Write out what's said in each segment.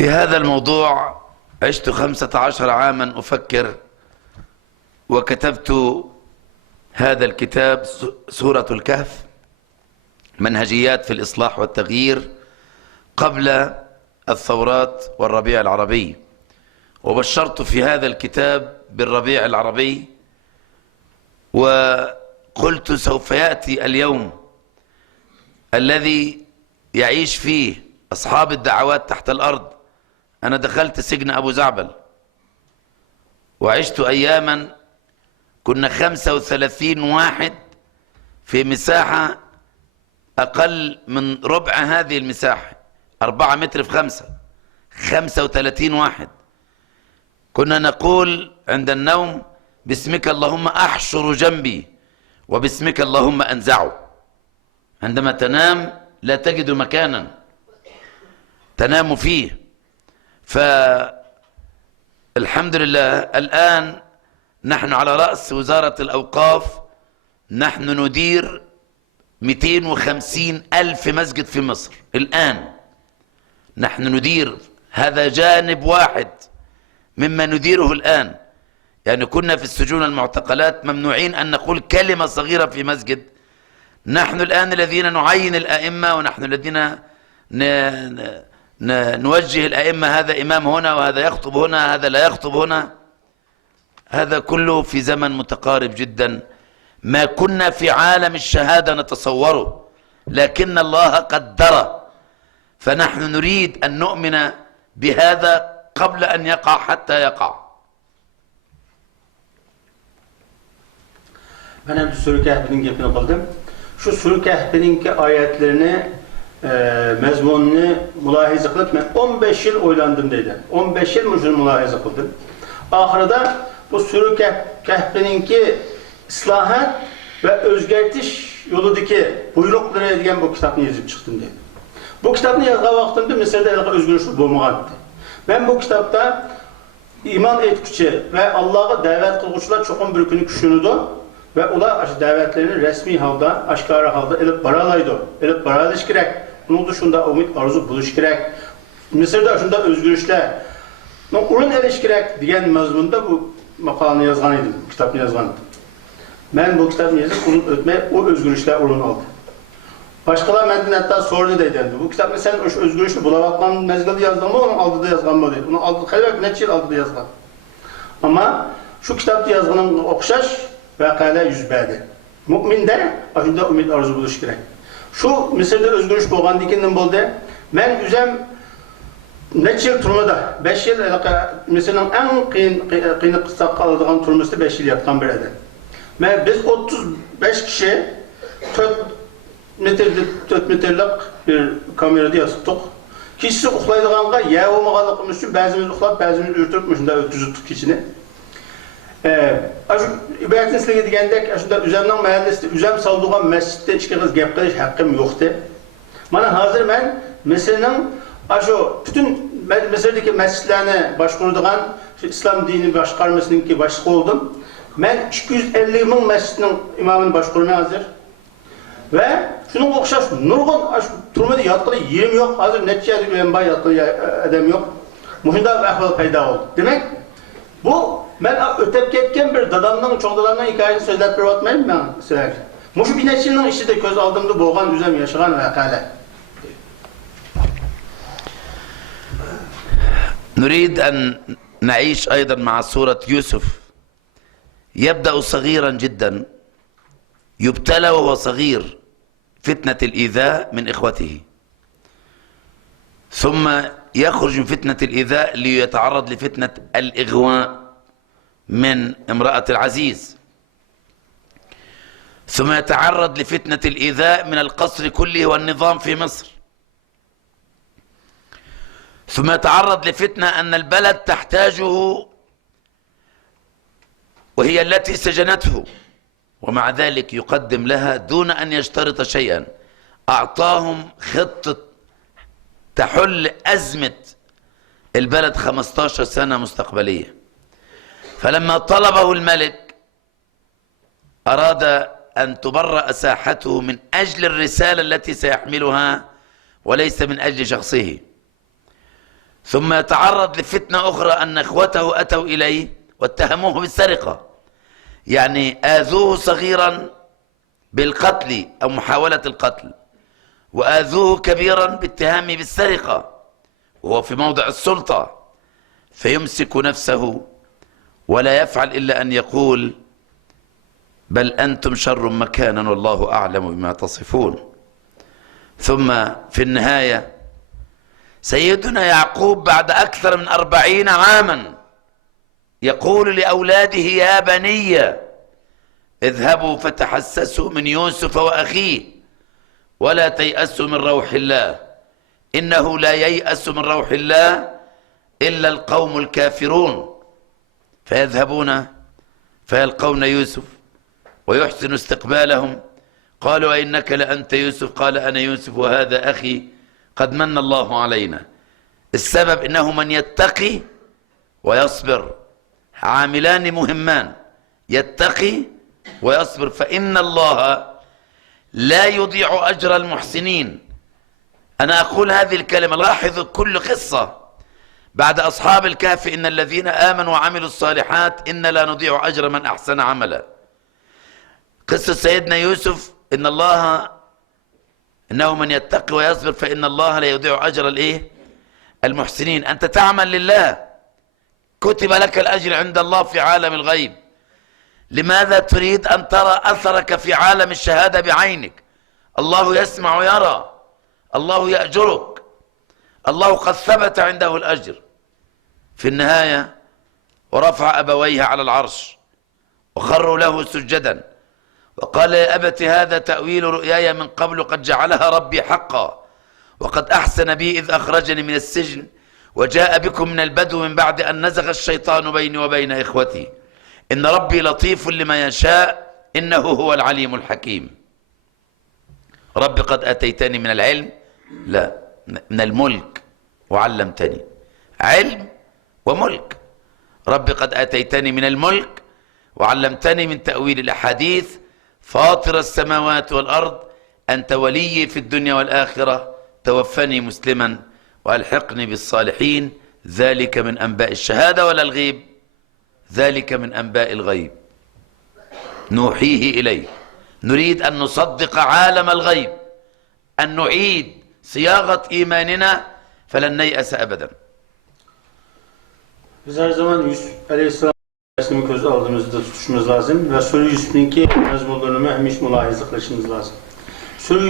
في هذا الموضوع عشت 15 عاما أفكر، وكتبت هذا الكتاب سورة الكهف، منهجيات في الإصلاح والتغيير قبل الثورات والربيع العربي. وبشرت في هذا الكتاب بالربيع العربي، وقلت سوف يأتي اليوم الذي يعيش فيه أصحاب الدعوات تحت الأرض. أنا دخلت سجن أبو زعبل وعشت أياما كنا 35 واحد في مساحة أقل من ربع هذه المساحة، 4 متر في 5، 35 واحد. كنا نقول عند النوم: باسمك اللهم أحشر جنبي وباسمك اللهم أنزعه. عندما تنام لا تجد مكانا تنام فيه. فالحمد لله الآن نحن على رأس وزارة الأوقاف، نحن ندير 250 ألف مسجد في مصر. الآن نحن ندير، هذا جانب واحد مما نديره الآن. يعني كنا في السجون المعتقلات ممنوعين أن نقول كلمة صغيرة في مسجد. نحن الآن الذين نعين الأئمة، ونحن الذين نوجه الأئمة، هذا إمام هنا وهذا يخطب هنا، هذا لا يخطب هنا. هذا كله في زمن متقارب جدا، ما كنا في عالم الشهادة نتصوره، لكن الله قدره. فنحن نريد أن نؤمن بهذا قبل أن يقع حتى يقع. Ben hem Sure Kehf'nin gepini kıldım. Şu Sure Kehf'ninki ayetlerini, mezmununu mülahize kılıp ben 15 yıl oylandım dedi. 15 yıl şunu mülahize kıldım. Ahırda bu Sure Kehf'ninki islahat ve özgertiş yolundaki buyrukları edilen bu kitabını yazıp çıktım dedi. Bu kitabını yazdığı vaxtımda Mısır'da özgürlük bulmağandı. Ben bu kitapta iman etküçü ve Allah'a davet kılgıçlar çoğun bir günü düşünüdü. Ve ular davetlerini resmi halda, aşkarı halda elip baralaydı. Elip baralış gerek. Bunun dışında umut arzu buluş gerek. Mısır'da şunda özgürlükler. Onun eriş gerek diyen mazmunda bu makalını yazganıydım, kitabını yazganıydım. Ben bu kitabını yazıp uzun ötmeye o özgürlükler orun aldı. Başkalar benden hatta sordu deydendi. Bu kitabını sen o özgürlükü bulavatmanın mezgili yazdın mı, onun aldığı yazgan mı deydi. Onu aldığı kalbek neçe yıl aldığı yazgan. Ama şu kitapta yazganın okşaş vakayla yüz berdi. Mümin de aşında ümit arzu buluş gerek. Şu Mısır'da özgürlük bolğan dikinden boldu. Ben üzem neçe yıl turmada, 5 yıl Mısır'ın en kıyını kısa kalıdığın turmuşta 5 yıl yatkan bir adam. Biz 35 kişi 4 metrlik bir kamerada yatıptık. Kişisi uxlaydığanğa ya olmağanlığımız için bazımız uxlap, bazımız ürtüp şunda ötüzüttük kişini. İbadetin sizlere degende aşında üzemden mahallesinde üzem saldığım mescitte içki kız gap qilish hakkım yoktu. Mana hazır ben Mısır'ın aşo bütün Mısır'daki mescitlerine başvurduğum İslam dini başkarmasının ki başlık oldum. Ben 250 bin mescidinin imamını başvurmaya hazır. Ve şunun okşaş nurgun turmada yatqılı yerim yok. Hazır neticede üyembay yatqılı adam yok. Muşunda bir ahval payda oldu. Demek bu ben ötep ketken bir dadamdan, çoğdalarından hikayesini sözlep bir atmayayım ben size. Muşu bineçinin işi de göz aldığımda boğan, üzem yaşayan vakale. نريد أن نعيش أيضا مع سورة يوسف. يبدأ صغيرا جدا، يبتلى وهو صغير فتنة الإيذاء من إخوته، ثم يخرج من فتنة الإيذاء ليتعرض لفتنة الإغواء من امرأة العزيز، ثم يتعرض لفتنة الإيذاء من القصر كله والنظام في مصر، ثم يتعرض لفتنة أن البلد تحتاجه وهي التي سجنته، ومع ذلك يقدم لها دون أن يشترط شيئا. أعطاهم خطة تحل أزمة البلد 15 سنة مستقبلية. فلما طلبه الملك أراد أن تبرأ ساحته من أجل الرسالة التي سيحملها وليس من أجل شخصه. ثم يتعرض لفتنة أخرى أن إخوته أتوا إليه واتهموه بالسرقة، يعني آذوه صغيرا بالقتل أو محاولة القتل، وآذوه كبيرا باتهامه بالسرقة وهو في موضع السلطة، فيمسك نفسه ولا يفعل إلا أن يقول بل أنتم شر مكانا والله أعلم بما تصفون. ثم في النهاية سيدنا يعقوب بعد أكثر من 40 عاما يقول لأولاده يا بني اذهبوا فتحسسوا من يوسف وأخيه ولا تيأسوا من روح الله إنه لا ييأس من روح الله إلا القوم الكافرون. فيذهبون فيلقون يوسف ويحسن استقبالهم، قالوا إنك لأنت يوسف؟ قال أنا يوسف وهذا أخي قد من الله علينا. السبب إنه من يتقي ويصبر، عاملان مهمان، يتقي ويصبر، فإن الله لا يضيع أجر المحسنين. أنا أقول هذه الكلمة، لاحظوا كل قصة بعد أصحاب الكهف إن الذين آمنوا وعملوا الصالحات إن لا نضيع أجر من أحسن عملا. قصة سيدنا يوسف إنه من يتقي ويصبر فإن الله لا يضيع أجر المحسنين. أنت تعمل لله، كتب لك الأجر عند الله في عالم الغيب، لماذا تريد أن ترى أثرك في عالم الشهادة بعينك؟ الله يسمع ويرى، الله يأجرك، الله قد ثبت عنده الأجر. في النهاية ورفع أبويه على العرش وخروا له سجدا وقال يا أبت هذا تأويل رؤياي من قبل قد جعلها ربي حقا وقد أحسن بي إذ أخرجني من السجن وجاء بكم من البدو من بعد أن نزغ الشيطان بيني وبين إخوتي إن ربي لطيف لما يشاء إنه هو العليم الحكيم. رب قد أتيتني من العلم، لا، من الملك وعلمتني، علم وملك. رب قد أتيتني من الملك وعلمتني من تأويل الأحاديث فاطر السماوات والأرض أنت ولي في الدنيا والآخرة توفني مسلما وألحقني بالصالحين. ذلك من أنباء الشهادة ولا الغيب؟ ذلك من أنباء الغيب نوحيه إليه. نريد أن نصدق عالم الغيب، أن نعيد صياغة إيماننا فلن نيأس أبدا. Biz her zaman Yusuf Aleyhisselam'ın göz aldığımızda tutuşumuz lazım ve Sure Yusuf'unki mezmunlarını hemiş mülahize kılışımız lazım. Sure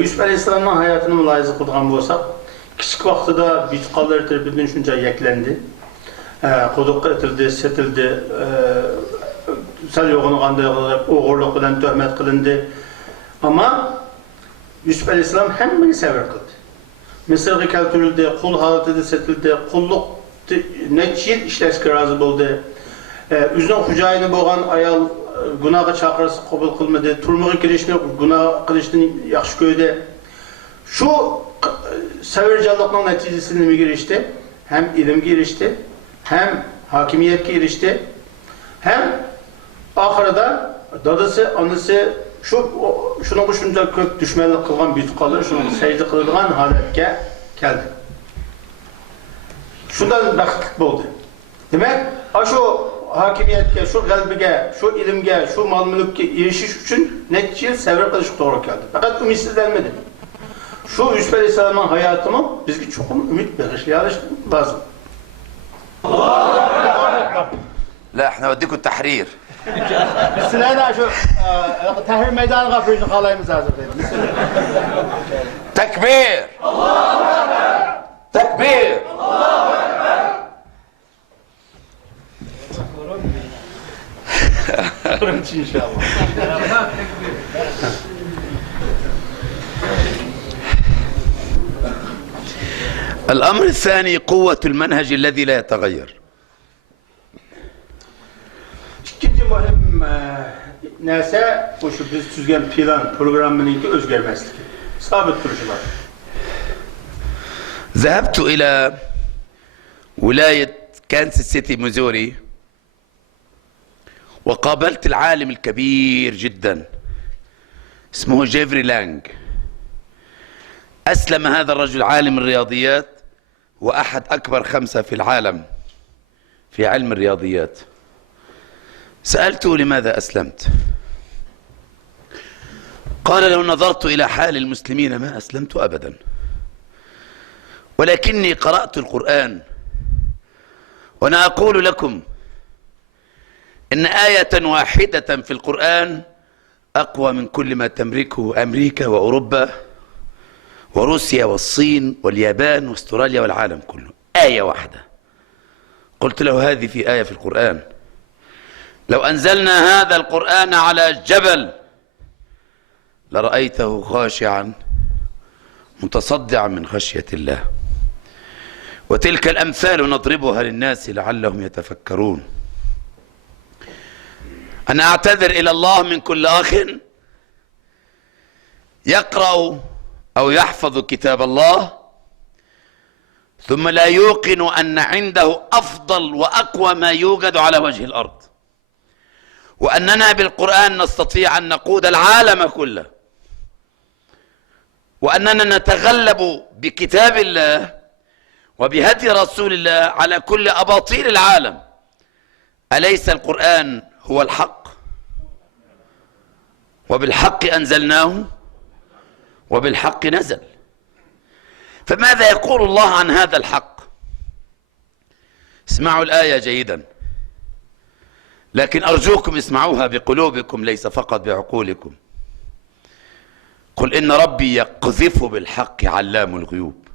Yusuf Aleyhisselam'ın hayatını mülahize kılgan olsak, küçük vaxtıda bitqalar tarafından şunca yeklendi, koduk etildi, setildi, sel yoğunu qanday oğurluq bilen töhmet kılındı. Ama Yusuf Aleyhisselam hemmini sever kıldı. Mısır'a keltirildi, kul halatı setildi, kulluk neçe yıl işleşke razı buldu. Üzünün hucayını boğan ayal günaha çağırısı kabul kılmadı. Turmuğu kirişini günah kılışını yaxşı köyde. Şu severcanlıkların neticesinde mi girişti? Hem ilim girişti, hem hakimiyet girişti, hem ahırda dadısı, anısı şunu şunca kök düşmanlık kılgan büyük kalır, şunu secde kılgan haletke geldi. Şundan vakit oldu. Demek, şu hakimiyetke, şu kalbige, şu ilimge, şu mal mülkke erişiş için neçe yıl sever kılışık doğru geldi. Fakat ümitsizlenmedi. Şu Yusuf Aleyhisselam'ın hayatımı bizge çok ümit bağışlayalım lazım. لا احنا نوديكم التحرير. Sizler de şu tahrir meydanı kapırıcı kalayımız hazır değil. تكبير تكبير. İnşallah. الأمر الثاني قوة المنهج الذي لا يتغير. İkinci mühim neyse bu şu biz tüzgen plan programınınki özgermezlik. Sabit duruşlar. ذهبت إلى ولاية كانساس سيتي ميزوري وقابلت العالم الكبير جدا اسمه جيفري لانج. أسلم هذا الرجل عالم الرياضيات وأحد أكبر 5 في العالم في علم الرياضيات. سألته لماذا أسلمت؟ قال لو نظرت إلى حال المسلمين ما أسلمت أبدا، ولكني قرأت القرآن، وأنا أقول لكم إن آية واحدة في القرآن أقوى من كل ما تملكه أمريكا وأوروبا وروسيا والصين واليابان واستراليا والعالم كله. آية واحدة. قلت له هذه في آية في القرآن، لو أنزلنا هذا القرآن على جبل لرأيته خاشعا متصدعا من خشية الله. وتلك الأمثال نضربها للناس لعلهم يتفكرون. أنا أعتذر إلى الله من كل أخ يقرأ أو يحفظ كتاب الله ثم لا يوقن أن عنده أفضل وأقوى ما يوجد على وجه الأرض، وأننا بالقرآن نستطيع أن نقود العالم كله، وأننا نتغلب بكتاب الله وبهدي رسول الله على كل أباطيل العالم. أليس القرآن هو الحق؟ وبالحق أنزلناه وبالحق نزل. فماذا يقول الله عن هذا الحق؟ اسمعوا الآية جيدا، لكن أرجوكم اسمعوها بقلوبكم ليس فقط بعقولكم. قل إن ربي يقذف بالحق علام الغيوب.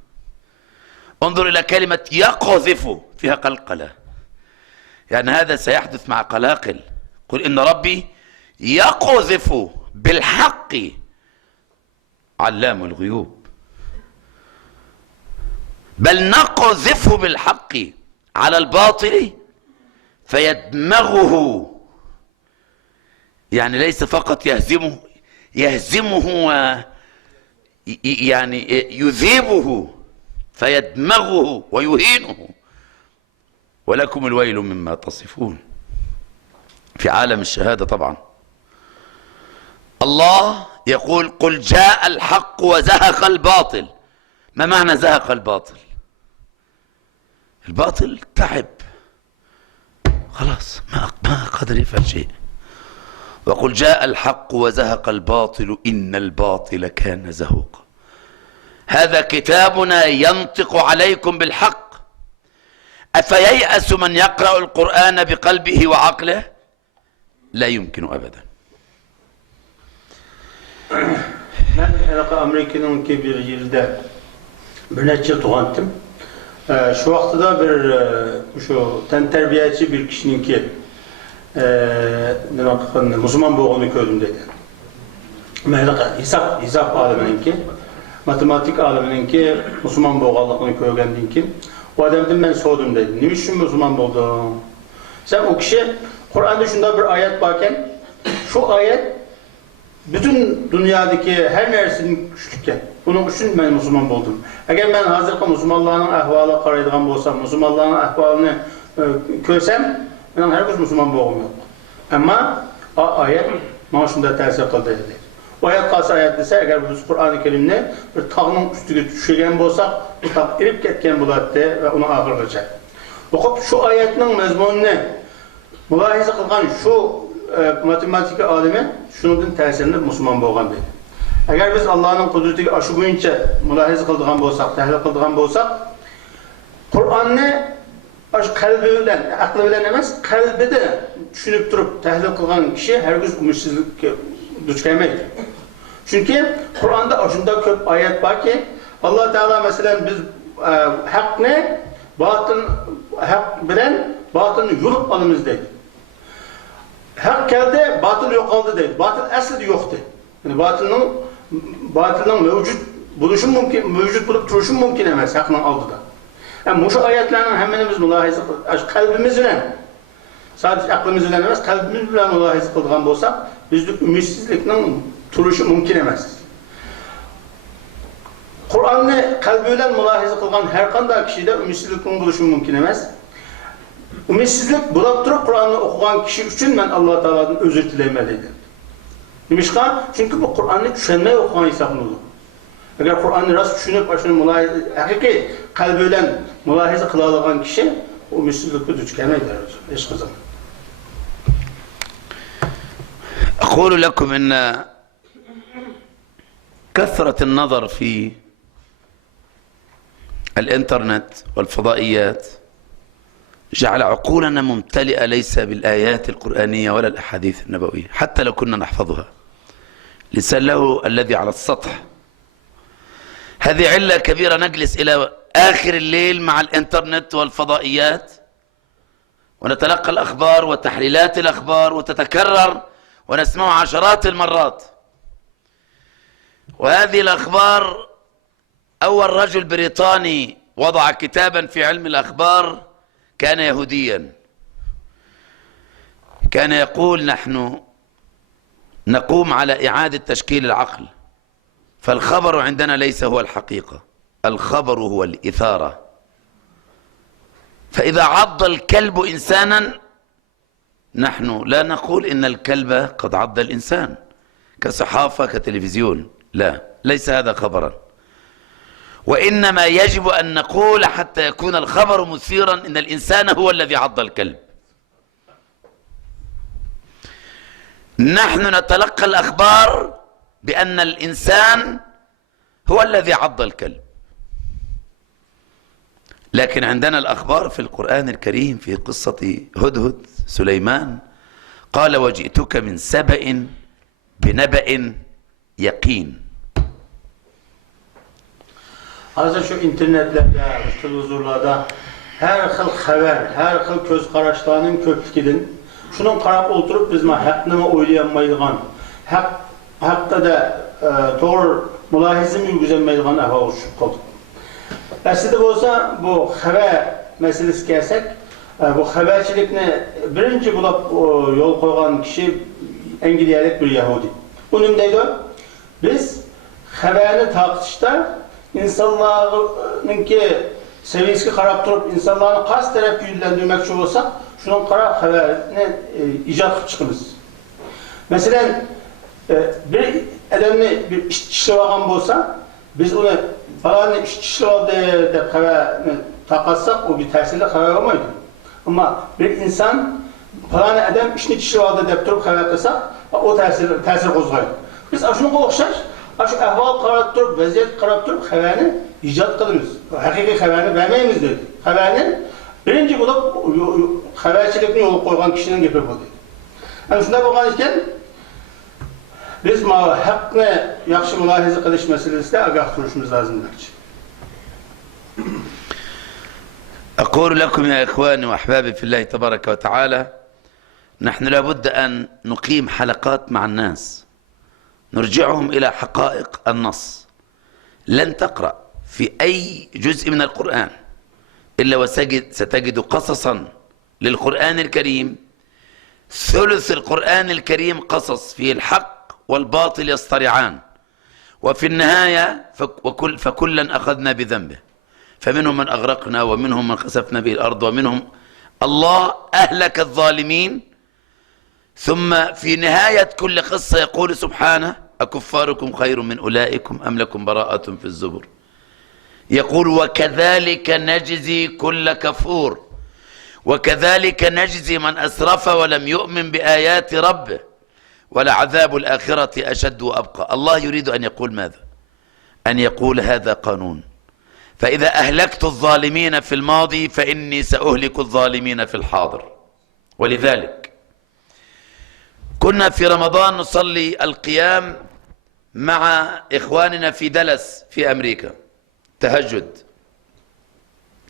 انظر إلى كلمة يقذف، فيها قلقلة، يعني هذا سيحدث مع قلاقل. قل إن ربي يقذف بالحق علام الغيوب، بل نقذف بالحق على الباطل فيدمغه، يعني ليس فقط يهزمه يعني يذيبه، فيدمغه ويهينه. ولكم الويل مما تصفون. في عالم الشهادة طبعا الله يقول قل جاء الحق وزهق الباطل. ما معنى زهق الباطل؟ الباطل تعب خلاص، ما قدر يفعل شيء. وقل جاء الحق وزهق الباطل إن الباطل كان زهوقا. هذا كتابنا ينطق عليكم بالحق، أفييأس من يقرأ القرآن بقلبه وعقله؟ لا يمكن أبدا. Ben Amerika'nınki bir yılda bir neçe yıl doğandım. Şu vakti da bir şu tenterbiyeci bir kişininki Müslüman boğunu gördüm dedi. Meğer hesap aleminin matematik aleminin Müslüman boğallığını görgendin ki o adamdan ben sordum dedi. Ne için Müslüman oldun? Sen o kişi Kur'an'da şunda bir ayet varken şu ayet bütün dünyadaki her neresinin güçlükken bunun için ben Müslüman oldum. Eğer ben hazırki Müslümanların ahvalı qaraydıgan bolsam, Müslümanların ahvalını körsem, ben herkes Müslüman boğum yok. Ama ayet bana şunda tesir kıldı dedi. O ayet kalsa ayet dese, eğer biz Kur'an-ı Kerim'ne bir tağının üstüne düşürgen bolsak, bu tağ irip ketken buladı ve onu ağırlayacak. Okup şu ayetinin mezmununu mülahize kılgan şu matematik alimi şunun təsirində Müslüman boğan dedi. Eğer biz Allah'ın kudreti aşı boyunca mülahize kıldığan bolsak, təhlil kıldığan bolsak, Kur'an'ı kalbi bilen, aklı bilen emez, kalbi de düşünüp durup təhlil kılgan kişi herkes ümitsizlik duç gelmeydi. Çünkü Kur'an'da aşında köp ayet var ki Allah Teala mesela biz hak ne? Batın, hak bilen batını yulup alımız dedi. Hak geldi, batıl yok oldu değil. Batıl aslında yoktu. Yani batılın mevcut buluşun mümkün, mevcut bulup duruşun mümkün emez hakkının aldıda. Yani bu ayetlerin hemenimiz mülahize kalbimizle, sadece aklımızla emez, kalbimizle mülahize kıldığan bolsak, bizlik ümitsizlikten duruşu mümkün emez. Kur'an'ı kalbiyle mülahize kılgan her kanday kişide ümitsizlikten buluşu mümkün emez. Ümitsizlik bulap durup Kur'an'ı okuyan kişi için ben Allah Teala'dan özür dilemeliydim. Demişka, çünkü bu Kur'an'ı düşünmeyi okuyan hesabını olur. Eğer Kur'an'ı rast düşünüp başını mülahize, hakiki kalbiyle mulohiza qila olgan kishi umidsizlikka duch kelmaydi hech qachon. أقول لكم إن كثرة النظر في الإنترنت والفضائيات جعل عقولنا ممتلئة ليس بالآيات القرآنية ولا الأحاديث النبوية حتى لو كنا نحفظها، لسان له الذي على السطح. هذه علة كبيرة، نجلس إلى آخر الليل مع الإنترنت والفضائيات ونتلقى الأخبار وتحليلات الأخبار وتتكرر ونسمعها عشرات المرات. وهذه الأخبار، أول رجل بريطاني وضع كتابا في علم الأخبار كان يهوديا، كان يقول نحن نقوم على إعادة تشكيل العقل، فالخبر عندنا ليس هو الحقيقة، الخبر هو الإثارة. فإذا عض الكلب إنسانا نحن لا نقول إن الكلب قد عض الإنسان كصحافة كتلفزيون، لا، ليس هذا خبرا. وإنما يجب أن نقول حتى يكون الخبر مثيرا إن الإنسان هو الذي عض الكلب. نحن نتلقى الأخبار بأن الإنسان هو الذي عض الكلب، لكن عندنا الأخبار في القرآن الكريم في قصة هدهد سليمان قال وجئتك من سبأ بنبأ يقين. Hazır şu internetlerde, televizorlarda her xil xabar, her xil ko'z qarashlarning ko'pligidan shuni qarab o'tirib biz haqni o'ylayolmaydigan, haqda to'g'ri mulohiza yurgizolmaydigan ahvolga tushib qoldik. Aslida bo'lsa bu xabar masalasiga kelsak, bu xabarchilikni birinchi bo'lib yo'l qo'ygan kishi Angliyalik bir Yahudi. U nima deydi? Biz xabarni taqishda insanlarınki seviyesine qarab turib, insanlarni qaysi tarafga yönlendirmoqchi bo'lsak, shuni qarab xabarni ijod qilib chiqamiz. Masalan, bir odamni bir ish ishlab olgan bo'lsa, biz uni falonni ish ishlab oldi deb xabarni taqatsak, u bir ta'sirli xabar bo'lmaydi. Ammo bir inson falonni odam ishni ishlab oldi deb turib xabar qilsak, o ta'sir qo'zg'aydi. Biz shunga o'xshash şu ahval qarab turib, vaziyat qarab turib xabarni ijod qilamiz. Haqiqiy xabarni bermaymiz dedi. Xabarni birinchi bo'lib xabarchilikni yo'l qo'ygan kishining gapi bo'ldi. Ana shunday bo'lgan ekan, biz haqni yaxshi mulohaza qilish masalasida ogoh turishimiz lozim demoqchi. أقول لكم يا إخواني وأحبابي في الله تبارك وتعالى، نحن لابد أن نقيم حلقات مع الناس نرجعهم إلى حقائق النص. لن تقرأ في أي جزء من القرآن إلا ستجد قصصا للقرآن الكريم، ثلث القرآن الكريم قصص فيه الحق والباطل يصطرعان، وفي النهاية فكلا أخذنا بذنبه، فمنهم من أغرقنا ومنهم من خسفنا به الأرض ومنهم الله أهلك الظالمين. ثم في نهاية كل قصة يقول سبحانه أكفاركم خير من أولئكم أم لكم براءة في الزبر. يقول وكذلك نجزي كل كفور، وكذلك نجزي من أسرف ولم يؤمن بآيات ربه ولعذاب الآخرة أشد وأبقى. الله يريد أن يقول ماذا؟ أن يقول هذا قانون، فإذا أهلكت الظالمين في الماضي فإني سأهلك الظالمين في الحاضر. ولذلك كنا في رمضان نصلي القيام مع إخواننا في دالاس في أمريكا تهجد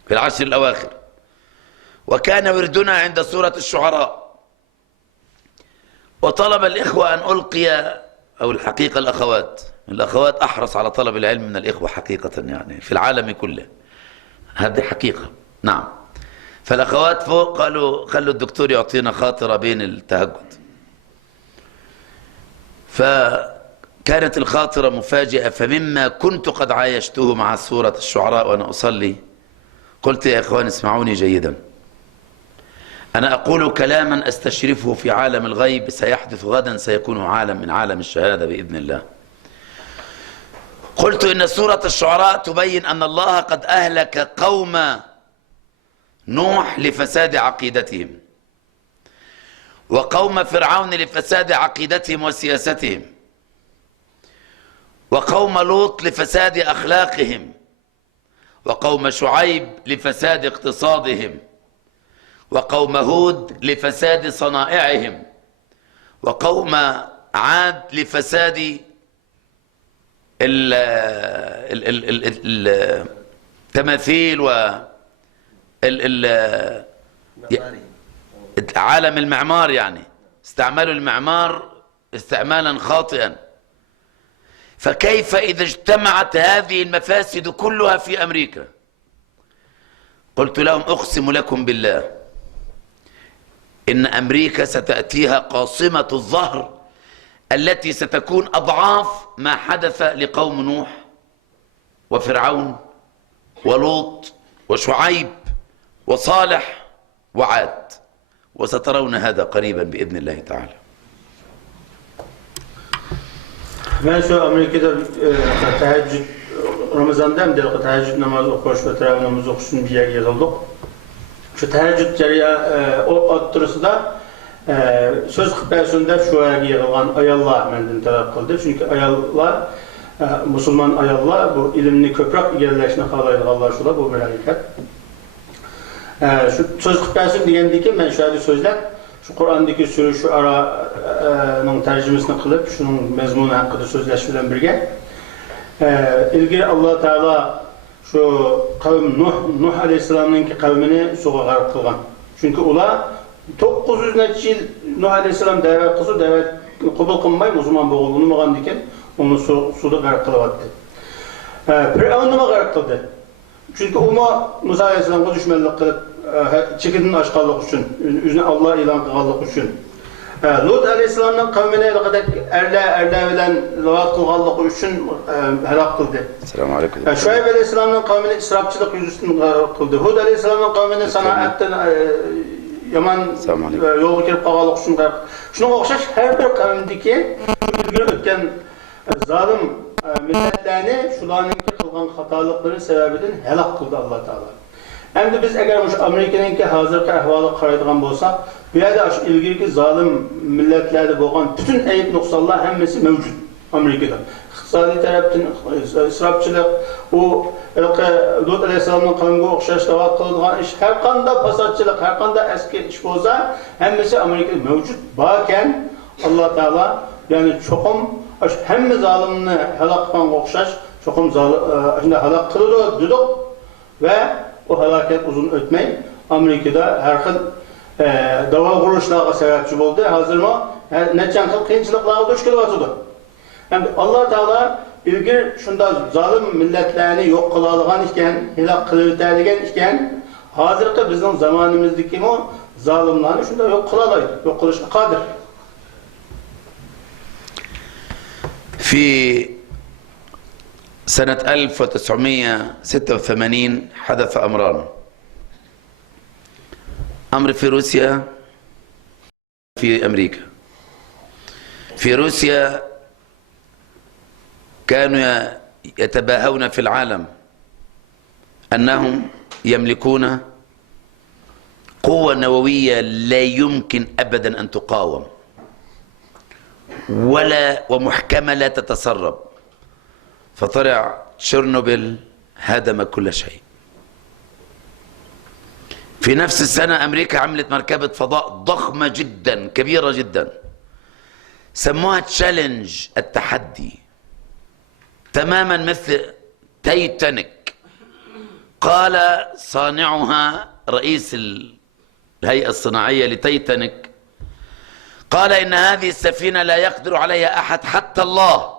في العشر الأواخر، وكان وردنا عند سورة الشعراء، وطلب الإخوة أن ألقي، أو الحقيقة الأخوات أحرص على طلب العلم من الإخوة حقيقة، يعني في العالم كله، هذه حقيقة. نعم، فالأخوات فوق قالوا خلوا الدكتور يعطينا خاطرة بين التهجد، فكانت الخاطرة مفاجئة. فمما كنت قد عايشته مع سورة الشعراء وأنا أصلي قلت يا إخوان اسمعوني جيدا، أنا أقول كلاما أستشرفه في عالم الغيب سيحدث غدا، سيكون عالم من عالم الشهادة بإذن الله. قلت إن سورة الشعراء تبين أن الله قد أهلك قوم نوح لفساد عقيدتهم، وقوم فرعون لفساد عقيدتهم وسياستهم، وقوم لوط لفساد أخلاقهم، وقوم شعيب لفساد اقتصادهم، وقوم هود لفساد صنائعهم، وقوم عاد لفساد التماثيل عالم المعمار، يعني استعملوا المعمار استعمالا خاطئا. فكيف إذا اجتمعت هذه المفاسد كلها في أمريكا؟ قلت لهم أقسم لكم بالله إن أمريكا ستأتيها قاصمة الظهر التي ستكون أضعاف ما حدث لقوم نوح وفرعون ولوط وشعيب وصالح وعاد، وسترون هذا قريبا بإذن الله تعالى. Ben şu Amerika'da teheccüd Ramazan'da da teheccüd namazı okuş ve teravih namazı okuşun bir yer yazıldık. Şu teheccüd o attırısında söz kıpasında şu ayakı yığılan ayallah menden taraf kıldı. Çünkü ayallah Müslüman ayallah bu ilimli köprek yerleşine kalaydı Allah şula bu bir hareket. Şu söz kıpasın diyendeki ben şöyle sözler şu Kur'an'daki sürü şu aranın tercümesini kılıp şunun mezmunu hakkında sözleş bilen birge ilgili Allah Teala şu kavim Nuh Aleyhisselam'ın ki kavmini suğa garip kılgan. Çünkü ula 900 neçe yıl Nuh Aleyhisselam davet kılsa davet kabul kılmay Müslüman boğulunmagan diken onu suda garip kılıvattı. Firavun'u garip kıldı. Çünkü Musa Aleyhisselam'a düşmanlık kılıp çekidin aşkallık için, yüzüne Allah ilan kılgallık için. Lut Aleyhisselam'ın kavmine erle bilen lavat kılgallık için helak kıldı. Selamun Aleyküm. Şuayb Aleyhisselam'ın kavmine israfçılık yüzüstün kıldı. Hud Aleyhisselam'ın kavmine sanaatten yaman yolu kirip kılgallık için kıldı. Şuna okşaş her bir kavmindeki ilgili ötken zalim milletlerini şularınki kılgan hatalıkların sebebinden helak kıldı Allah Teala. Hem de biz eğer Amerika'nınki hazırki ahvalı qaraydigan bolsak, bu yerda şu ilgili zalim milletlerde bo'lgan bütün ayıp noksanlar hemmesi mevcut Amerika'da. İqtisadi taraftan israfçılık, o Lut Aleyhisselam'ın kavmiga o'xshash davat qiladigan ish, har qanday fasodchilik, har qanday eski ish bo'lsa, hemmesi Amerika'da mevcut. Bakken Allah Teala yani çokum hemme zalimni helak qilganga o'xshash çokum zalim helak qildi dedik ve o helaket uzun ötmey Amerika'da her xil daval kuruluşlarga sebepçi oldu. Hazır mı? Neçen xil kıyınçılıklarga duş kelyapti. Hem Allah Teala ilgili şunda zalim milletlerini yok kılalıgan iken, helak kılıverdigan iken, hazırki bizning zamanimizdeki o zalimlarni şunda yok kılalaydı. Yok kılışga qadir. في سنة 1986 حدث أمران. أمر في روسيا في أمريكا. في روسيا كانوا يتباهون في العالم أنهم يملكون قوة نووية لا يمكن أبدا أن تقاوم ومحكمة لا تتسرب. فطلع تشيرنوبل هدم كل شيء. في نفس السنة أمريكا عملت مركبة فضاء ضخمة جدا كبيرة جدا سموها تشالنج، التحدي، تماما مثل تايتانيك. قال صانعها رئيس الهيئة الصناعية لتايتانيك قال إن هذه السفينة لا يقدر عليها أحد حتى الله.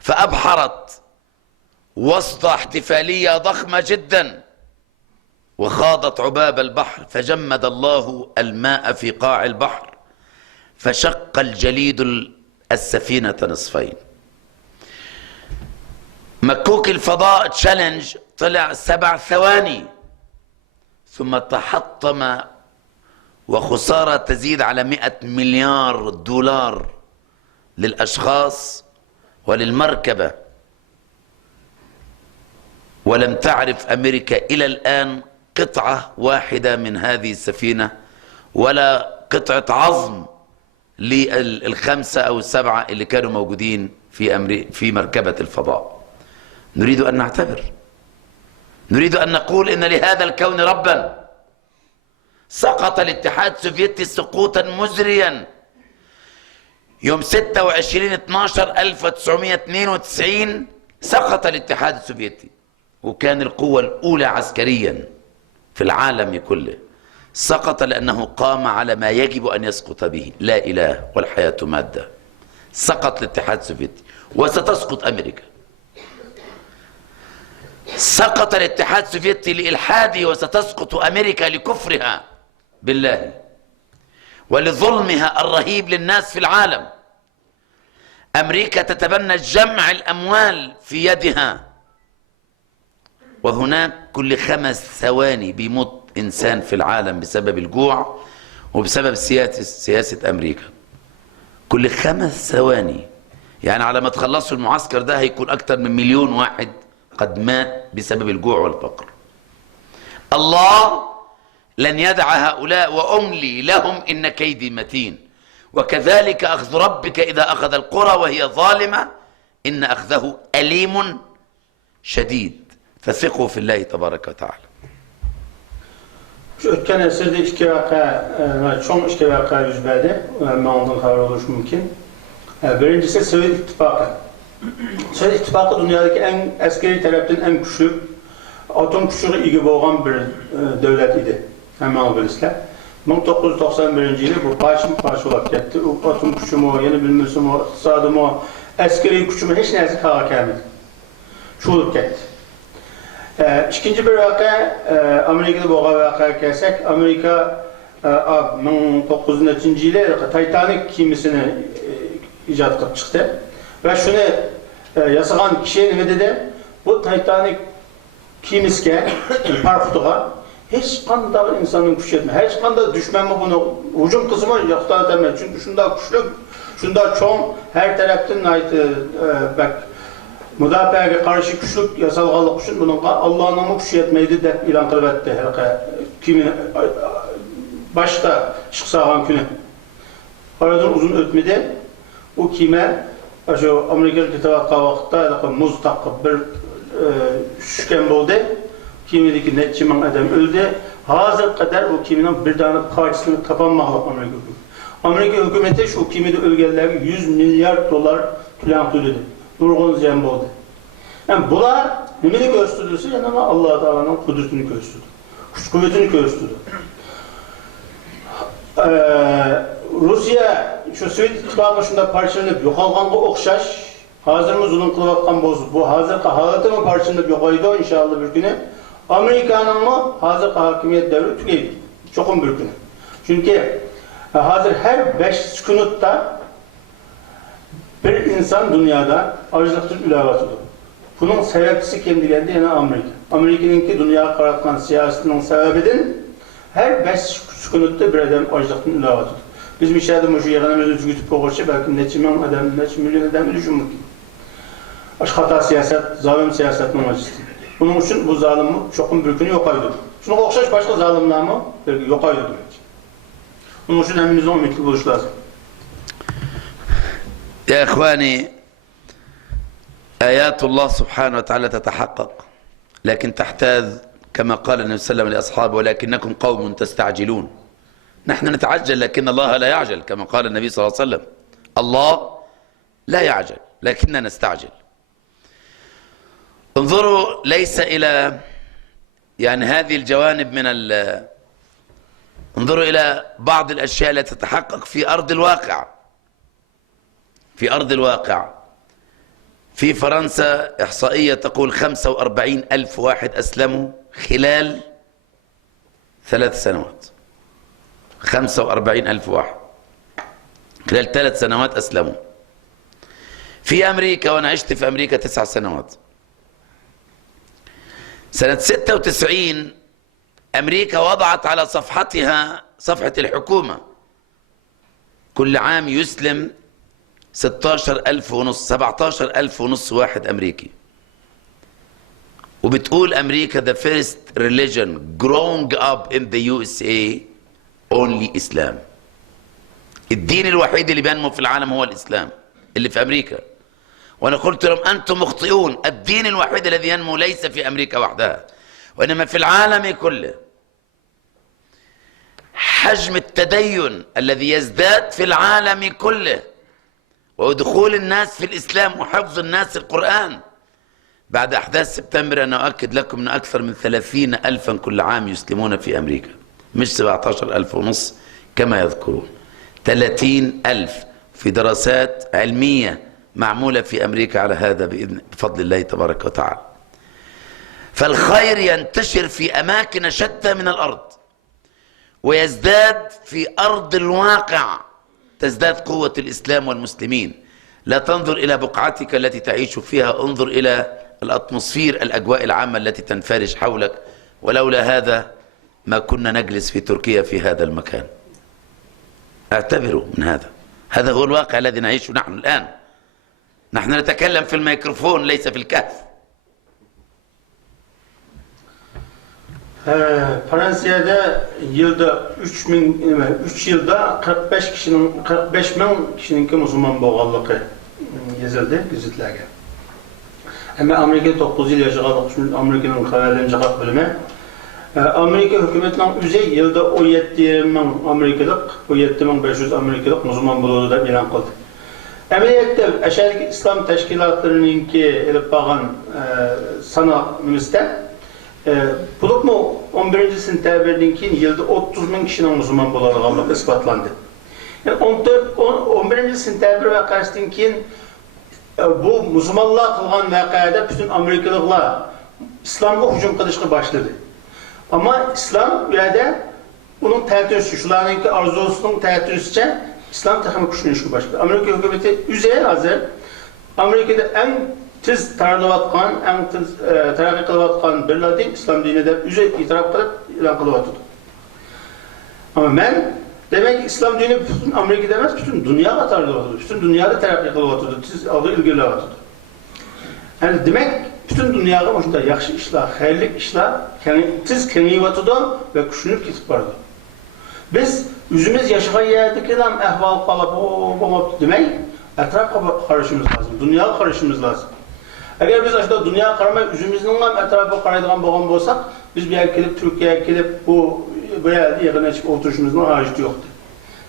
فأبحرت وسط احتفالية ضخمة جدا وخاضت عباب البحر، فجمد الله الماء في قاع البحر فشق الجليد السفينة نصفين. مكوك الفضاء تشالنج طلع 7 ثواني ثم تحطم، وخسارة تزيد على 100 مليار دولار للأشخاص وللمركبة. ولم تعرف أمريكا إلى الآن قطعة واحدة من هذه السفينة ولا قطعة عظم للخمسة أو السبعة اللي كانوا موجودين في مركبة الفضاء. نريد أن نعتبر، نريد أن نقول إن لهذا الكون ربا. سقط الاتحاد السوفيتي سقوطا مزريا يوم 26/12/1992 سقط الاتحاد السوفيتي، وكان القوة الأولى عسكريا في العالم كله. سقط لأنه قام على ما يجب أن يسقط به، لا إله والحياة مادة. سقط الاتحاد السوفيتي وستسقط أمريكا. سقط الاتحاد السوفيتي لإلحاده وستسقط أمريكا لكفرها بالله ولظلمها الرهيب للناس في العالم. أمريكا تتبنى جمع الأموال في يدها، وهناك كل 5 ثواني بيموت إنسان في العالم بسبب الجوع وبسبب سياسة أمريكا. كل 5 ثواني، يعني على ما تخلصوا المعسكر ده هيكون أكثر من 1,000,000 واحد قد مات بسبب الجوع والفقر. الله لن يدع هؤلاء وأملي لهم إن كيدي متين، وكذلك أخذ ربك إذا أخذ القرى وهي ظالمة إن أخذه أليم شديد. فثقوا في الله تبارك وتعالى. Şu ötken eserde çoğun iki vaka yüz verdi. Ondan haber oluşu mümkün. Birincisi Sovyet İttifakı. Sovyet İttifakı dünyadaki en askeri taraftan en güçlü, atom gücüne ega bo'lgan bir devlet idi. Hemen bilisizler. 1991 yılı bu parça olarak gitti. Atom gücümü, yeni bilmesimi, iktisadımı, askeri gücümü hiç neyse kağa gelmedi. Şu olup gitti. İkinci bir vaka, Amerika'da bu vakaya gelsek, Amerika 1903 yılı Titanic kemisini icat kılıp çıktı. Ve şunu yasagan kişi ne dedi? Bu Titanic kemiske, parfutuğa hiç kanda insanın güç etme, hiç kanda düşman mı bunu hücum kısmı yoktan etemez. Çünkü şunda güçlü, şunda çoğun her taraftan ait bak müdafiaga karşı güçlük yasalganlık için bunun Allah'ın namı güç yetmeydi de ilan kılıp etti. Kimin başta çıksagan günü. Aradan uzun ötmedi. O kime şu Amerika'da kitapta vakitte muz takıp bir şüşken oldu. Kimideki netçimen adam öldü. Hazır kadar o kiminin bir tane parçasını tapanmalı Amerika hükümeti. Amerika hükümeti şu kimide ölgenlerine $100 milyar plan ödedi. Durgun ziyan oldu. Yani bunlar nemini gösterdirse yani Allah Teala'nın kudretini gösterdi. Güç kuvvetini gösterdi. Rusya şu Sovyet İttifakı şunda parçalanıp yok alğanğa okşaş. Hazırmı zulüm kılıp atkan bozdu. Bu hazırki halatının parçalanıp yok aydı inşallah bir günü. Amerika'nın mı hazırki hakimiyet devri tükeydi. Çokum bir günü. Çünkü hazır her 5 sükunutta bir insan dünyada açlıktan ülavatıdır. Bunun sebepçisi kim degendi yani Amerika. Amerika'nınki dünya karatkan siyasetinin sebebinin her 5 sükunutta bir adam açlıktan ülavatıdır. Biz müşahede şu yığınımızı tüketip koğuşça belki neçe milyon adam düşünmük. Hata siyaset, zalim siyasetinin acısı. Bunun için bu zalimi çokum bir günü yok aydı. Şuna okşaş başka zalimler yok aydı demek. Bunun için hemimizin ümitli buluş lazım. يا إخواني آيات الله سبحانه وتعالى تتحقق لكن تحتاج كما قال النبي صلى الله عليه وسلم لأصحابه ولكنكم قوم تستعجلون. نحن نتعجل لكن الله لا يعجل كما قال النبي صلى الله عليه وسلم. الله لا يعجل لكننا نستعجل. انظروا ليس إلى يعني هذه الجوانب من انظروا إلى بعض الأشياء التي تتحقق في أرض الواقع. في أرض الواقع في فرنسا إحصائية تقول 45,000 واحد أسلموا خلال 3 سنوات. 45,000 واحد خلال 3 سنوات أسلموا. في أمريكا وأنا عشت في أمريكا 9 سنوات. سنة 96 أمريكا وضعت على صفحتها صفحة الحكومة كل عام يسلم 16,500 17,500 واحد أمريكي. وبتقول أمريكا the first religion growing up in the USA only Islam. الدين الوحيد اللي بينمو في العالم هو الإسلام اللي في أمريكا. وأنا قلت لهم أنتم مخطئون، الدين الوحيد الذي ينمو ليس في أمريكا وحدها وإنما في العالم كله. حجم التدين الذي يزداد في العالم كله ودخول الناس في الإسلام وحفظ الناس القرآن بعد أحداث سبتمبر. أنا أؤكد لكم أن أكثر من 30,000 كل عام يسلمون في أمريكا، مش 17,500 كما يذكرون. 30,000 في دراسات علمية معمولة في أمريكا على هذا بفضل الله تبارك وتعالى. فالخير ينتشر في أماكن شتى من الأرض ويزداد في أرض الواقع، تزداد قوة الإسلام والمسلمين. لا تنظر إلى بقعتك التي تعيش فيها، انظر إلى الأطموسفير، الأجواء العامة التي تنفرج حولك. ولولا هذا ما كنا نجلس في تركيا في هذا المكان. اعتبروا من هذا، هذا هو الواقع الذي نعيشه نحن الآن. نحن نتكلم في الميكروفون ليس في الكهف. Fransiyada yılda 3 yılda 45 bin kişinin Müslüman bolğanlığı yazıldı gazetlerge. Ama Amerika 9 yıl yaşadık, çünkü Amerika'nın haberlerini cevap bölümü. Amerika hükümetinin üzey yılda 17 bin Amerikalık, 17.500 Amerikalık Müslüman bolğanlığı da ilan kıldı. Ameliyatda aşağıdaki İslam teşkilatlarının ki elip bağın sana minister bulup mu 11. sentyabrdan keyin yılda 30 bin kişinin Müslüman bolğanlığı ispatlandı. Yani 11. sentyabr vakasından keyin bu Müslümanlar kılgan vakada bütün Amerikalılar İslam'a hücum kılışına başladı. Ama İslam yerde bunun tertörüsü, şularınki arzusunun tertörüsüce İslam takımı kuşunuşu başladı. Amerika hükümeti üzeye hazır, Amerika'da en tez tarlavatkan, en tez terakki kılıvatkan bir ladin İslam dinine de üzeye itiraf kılıp ilan kılıvatıdı. Ama ben demek ki İslam dini bütün Amerika demez, bütün dünyada tarlavatıdı, bütün dünyada terakki kılıvatıdı, tez adı ilgilavatıdı. Yani demek bütün dünyada hoşunda yaxşı işler, hayırlı işler tez kengivatıdı ve kuşunup gitip vardı. Biz yüzümüz yaşayan yerdeki lan ehval kalıp demek etrafa karışımız lazım, dünyaya karışımız lazım. Eğer biz aşağıda dünyaya karamayıp yüzümüzün etrafa karaydıgan boğan bolsak, biz bir yer kelip Türkiye'ye kelip bu yerde yerine çıkıp oturuşumuzun haceti yoktu.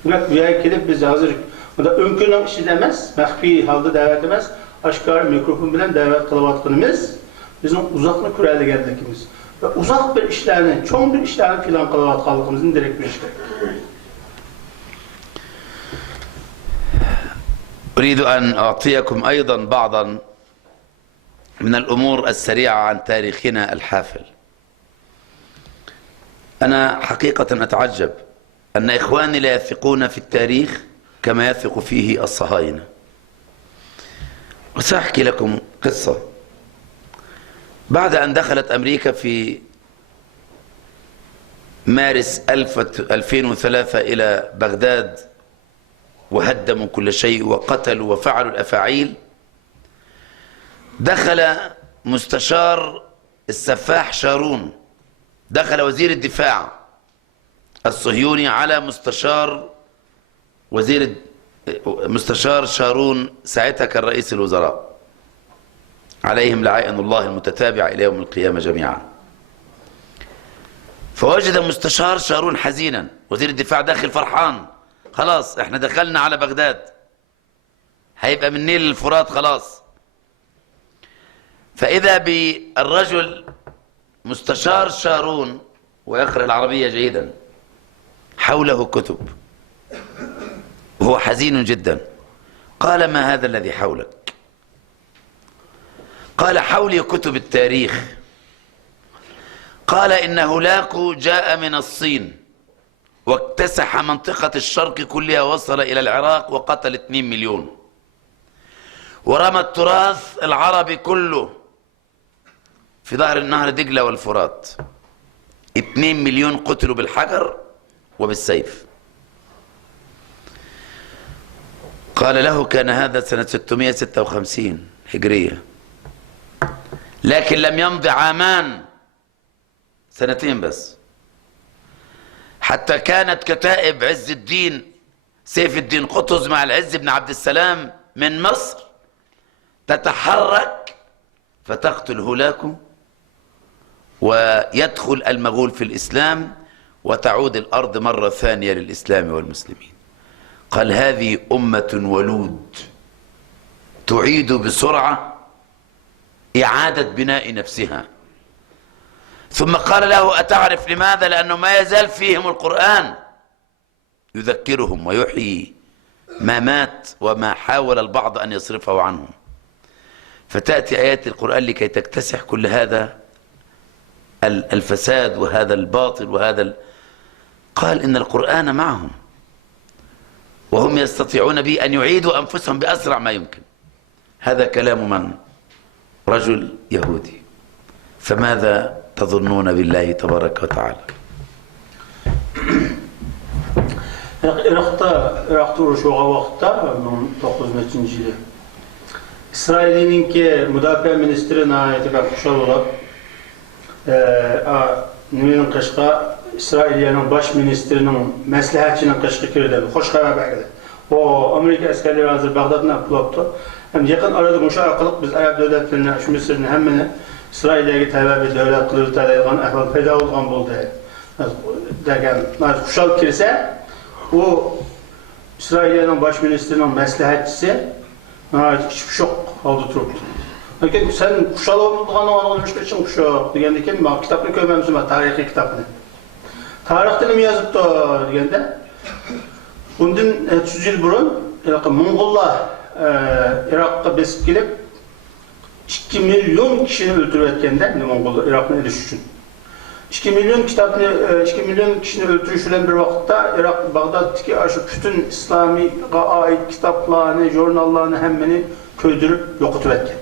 Demek bu yer kelip biz hazır, o da önkünün işi demez, mehfi halde davet demez, aşkar mikrofon bilen davet kılıvatkınımız, bizim uzaklı küreli geldikimiz. Ve uzak bir işlerini, çoğun bir işlerini filan kılıvatkanlığımızın direkt bir işleri. أريد أن أعطيكم أيضا بعضا من الأمور السريعة عن تاريخنا الحافل. أنا حقيقة أتعجب أن إخواني لا يثقون في التاريخ كما يثق فيه الصهاينة. وسأحكي لكم قصة. بعد أن دخلت أمريكا في مارس 2003 إلى بغداد وهدموا كل شيء وقتلوا وفعلوا الأفاعيل، دخل مستشار السفاح شارون، دخل وزير الدفاع الصهيوني على مستشار شارون، ساعتها كان رئيس الوزراء، عليهم لعائن الله المتتابعة إلى يوم القيامة جميعا. فوجد مستشار شارون حزينا، وزير الدفاع داخل فرحان، خلاص احنا دخلنا على بغداد، هيبقى من النيل للفرات خلاص. فإذا بالرجل مستشار شارون ويقرأ العربية جيدا، حوله كتب وهو حزين جدا. قال ما هذا الذي حولك؟ قال حولي كتب التاريخ. قال إن هولاكو جاء من الصين واكتسح منطقة الشرق كلها، وصل إلى العراق وقتل 2 مليون، ورمى التراث العربي كله في ظهر النهر دجلة والفرات. 2 مليون قتلوا بالحجر وبالسيف. قال له كان هذا سنة 656 هجرية. لكن لم يمض عامان، سنتين بس، حتى كانت كتائب عز الدين سيف الدين قطز مع العز بن عبد السلام من مصر تتحرك فتقتل هولاكو، ويدخل المغول في الإسلام، وتعود الأرض مرة ثانية للإسلام والمسلمين. قال هذه أمة ولود تعيد بسرعة إعادة بناء نفسها. ثم قال له أتعرف لماذا؟ لأنه ما يزال فيهم القرآن يذكرهم ويحيي ما مات وما حاول البعض أن يصرفه عنهم. فتأتي آيات القرآن لكي تكتسح كل هذا الفساد وهذا الباطل وهذا قال إن القرآن معهم وهم يستطيعون به أن يعيدوا أنفسهم بأسرع ما يمكن. هذا كلام من؟ رجل يهودي. فماذا تظنون بالله تبارك وتعالى؟ Irak'ta uğraşılan vaxtda 1900-cü ildə İsrail'ninki müdafiə ministri nəhayət xuşal olub. Nümenin qışqa İsrail'nin baş ministerinin məsləhətçinin qışqı kirdi. Xoş xəbər bəqdi. O Amerika əskərləri hazır Bağdaddan yapılıbdı. Hem yakın arada muşa arqalıq biz Ərəb dövlətlərinə, şu Mısırın həmmini İsrail'dəki təbəbi dövlət qılır tədəyilğan əhval peyda olğan boldu. Dəgən, xuşal kirsə o İsrail'nin baş ministerinin məsləhətçisi hiçbir şok aldı turuptu. Lakin sen kuşal olmadığını onun için kuşal degende ki kitabını görmemişim var, tarihi kitabını. Tarihte mi yazıptı degende? Bundan 300 yıl burun Mongollar Irak'a besip gelip 2 milyon kişini öldürüp etkende Mongollar Irak'ın eriş için. 2 milyon kitabını 2 milyon kişini öldürüşülen bir vakitte Irak Bağdat'taki aşı bütün İslami ait kitaplarını, jurnallarını hemmeni köydürüp yok etken.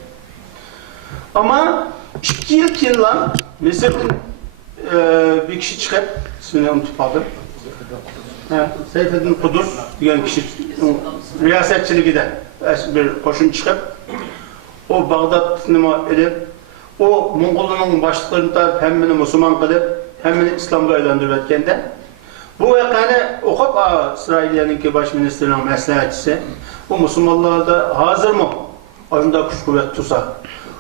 Ama 2 yıl kinlan Mısır'ın bir kişi çıkıp ismini unutup aldım. Seyfeddin Kudus diyen kişi riyasetçiliği de bir koşun çıkıp o Bağdat'ını edip o Mongolların başlıklarında hemmini Müslüman kılıp hemmini İslam'da aylandırıp etkende bu vakane okup İsrail'ninki baş ministerinin məsləhətçisi bu Müslümanlar da hazır mı? Acında kuş kuvvet tutsa.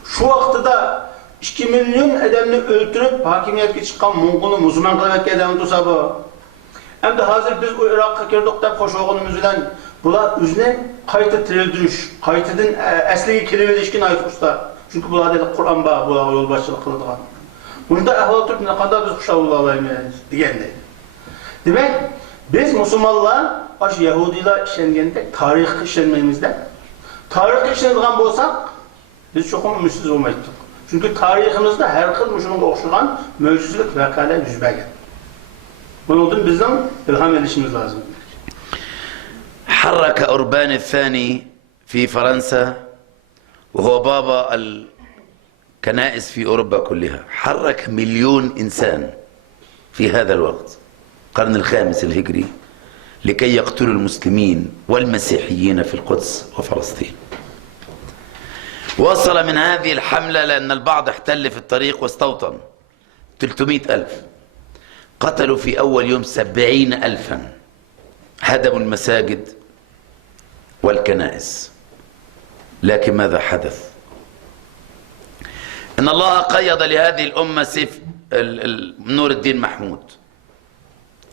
Şu vaxtıda 2 milyon adamını öldürüp hakimiyetke çıkan Mongol'u Müslüman kılıp etkende tutsa bu. Hem de hazır biz o Irak'a girdik de koş oğlumuz ile bunlar üzerine kayıtı tirildirüş, kayıtının əsliyi kiliveleşkin ait usta. Çünkü bunlar dedi Kur'an bağı, bunlar yol başçılık kıldılar. Bunda ehval Türk ne kadar biz kuşa olaymayız diyendi. Demek biz Müslümanlar, baş Yahudiler işlengende, tarih işlenmemizde, tarih işlendiğen bolsak, biz çok ümitsiz olmaydık. Çünkü tarihimizde her kıl müşünün okşulan mevcutçuluk vakalar yüz belge. Bunun için bizim ilham edişimiz lazım. حرك أوربان الثاني في فرنسا وهو بابا الكنائس في أوروبا كلها، حرك 1,000,000 إنسان في هذا الوقت القرن الخامس الهجري لكي يقتلوا المسلمين والمسيحيين في القدس وفلسطين. وصل من هذه الحملة لأن البعض احتل في الطريق واستوطن 300,000. قتلوا في أول يوم 70,000، هدموا المساجد والكنائس. لكن ماذا حدث؟ إن الله قيض لهذه الأمة سيف نور الدين محمود،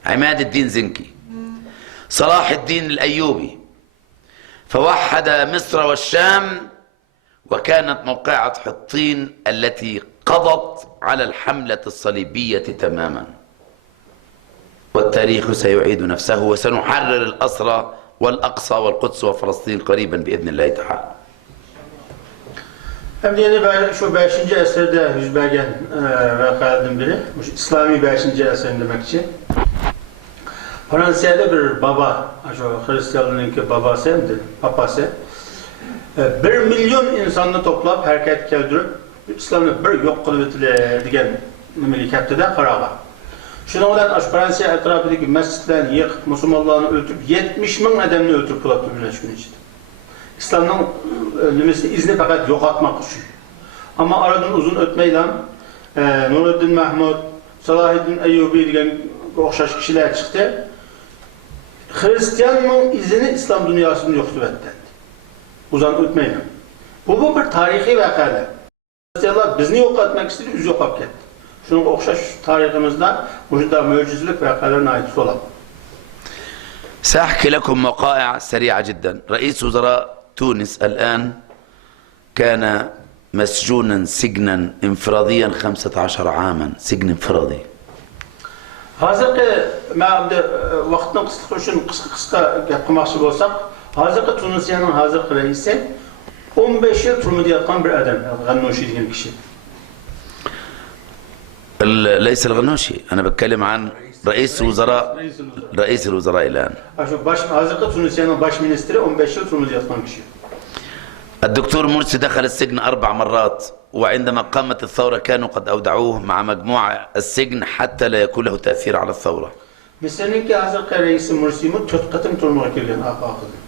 عماد الدين زنكي، صلاح الدين الأيوبي، فوحد مصر والشام، وكانت موقعة حطين التي قضت على الحملة الصليبية تماما. والتاريخ سيعيد نفسه وسنحرر الأسرى والأقصى والقدس وفلسطين قريبا بإذن الله تعالى. Hem de yeni şu 5. əsrdə yüz bəlgən vəqələrdən biri, İslami 5. əsrin demək ki, Fransiyada bir baba, Hristiyanlığınki babası, papası, 1 milyon insanını toplab, hərəkət kəldürüb, İslamını bir yox qılıb etilən memləkətdə qarağa. Şundan Fransiya ətrafındakı məscidlərini yıxıb, Müslümanlarını öldürüb, 70,000 adamını öldürüb bulab bir gün içində. İslam'ın izni fakat yok atmak için. Ama aradan uzun ötmeyle Nuruddin Mahmud, Salahuddin Eyyubi degan o'xshash kishilar chiqdi. Hristiyanның izini İslam dünyasında yoktu etti. Uzun ötmeyle. Bu bir tarihi vakalar. Hristiyanlar bizni yok etmek istedi, biz yok ettik. Şunun o'xshash tariximizde burada mucizelik vakalarına ait olan. سأحكي لكم وقائع سريعة جدا. رئيس وزراء تونس الآن كان مسجونا سجنا انفراديا 15 عاما، سجن انفرادي. Hazırki vaqtni qisqa uchun qisqa gap qilmoqchi bo'lsak, hozirgi Tunisiyaning hozirgi raisi 15 yil turmada yotgan bir odam, G'annouchi degan kishi. ليس الغنوشي، أنا بتكلم عن رئيس الوزراء الآن. Hozirgi Tunisiyaning baş ministri 15 yil turmada yotgan kishi. الدكتور مرسي دخل السجن 4 مرات، وعندما قامت الثورة كانوا قد أودعوه مع مجموعة السجن حتى لا يكون له تأثير على الثورة. Misr'ninki hozirgi raisi Mursimi 4 qatim turmaga kelgan aqoqida.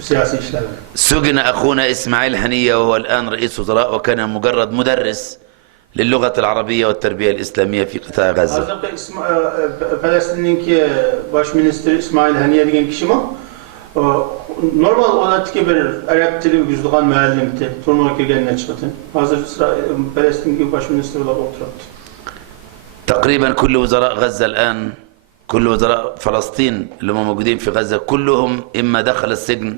Siyosiy ishlar. سجن أخونا إسماعيل هنية وهو الآن رئيس وزراء، وكان مجرد مدرس للغة العربية والتربية الإسلامية في قطاع غزة. Hozirgi Falastinninki baş ministri İsmail Haniye degan kishi normal odatdagi bir arab tili o'rgatgan muallimdi. Turmaga kelgandan chiqdi. Hozir Falastinning baş ministri bo'lib o'tiribdi. تقريبا كل وزراء غزة الآن، كل وزراء فلسطين اللي هم موجودين في غزة كلهم إما دخل السجن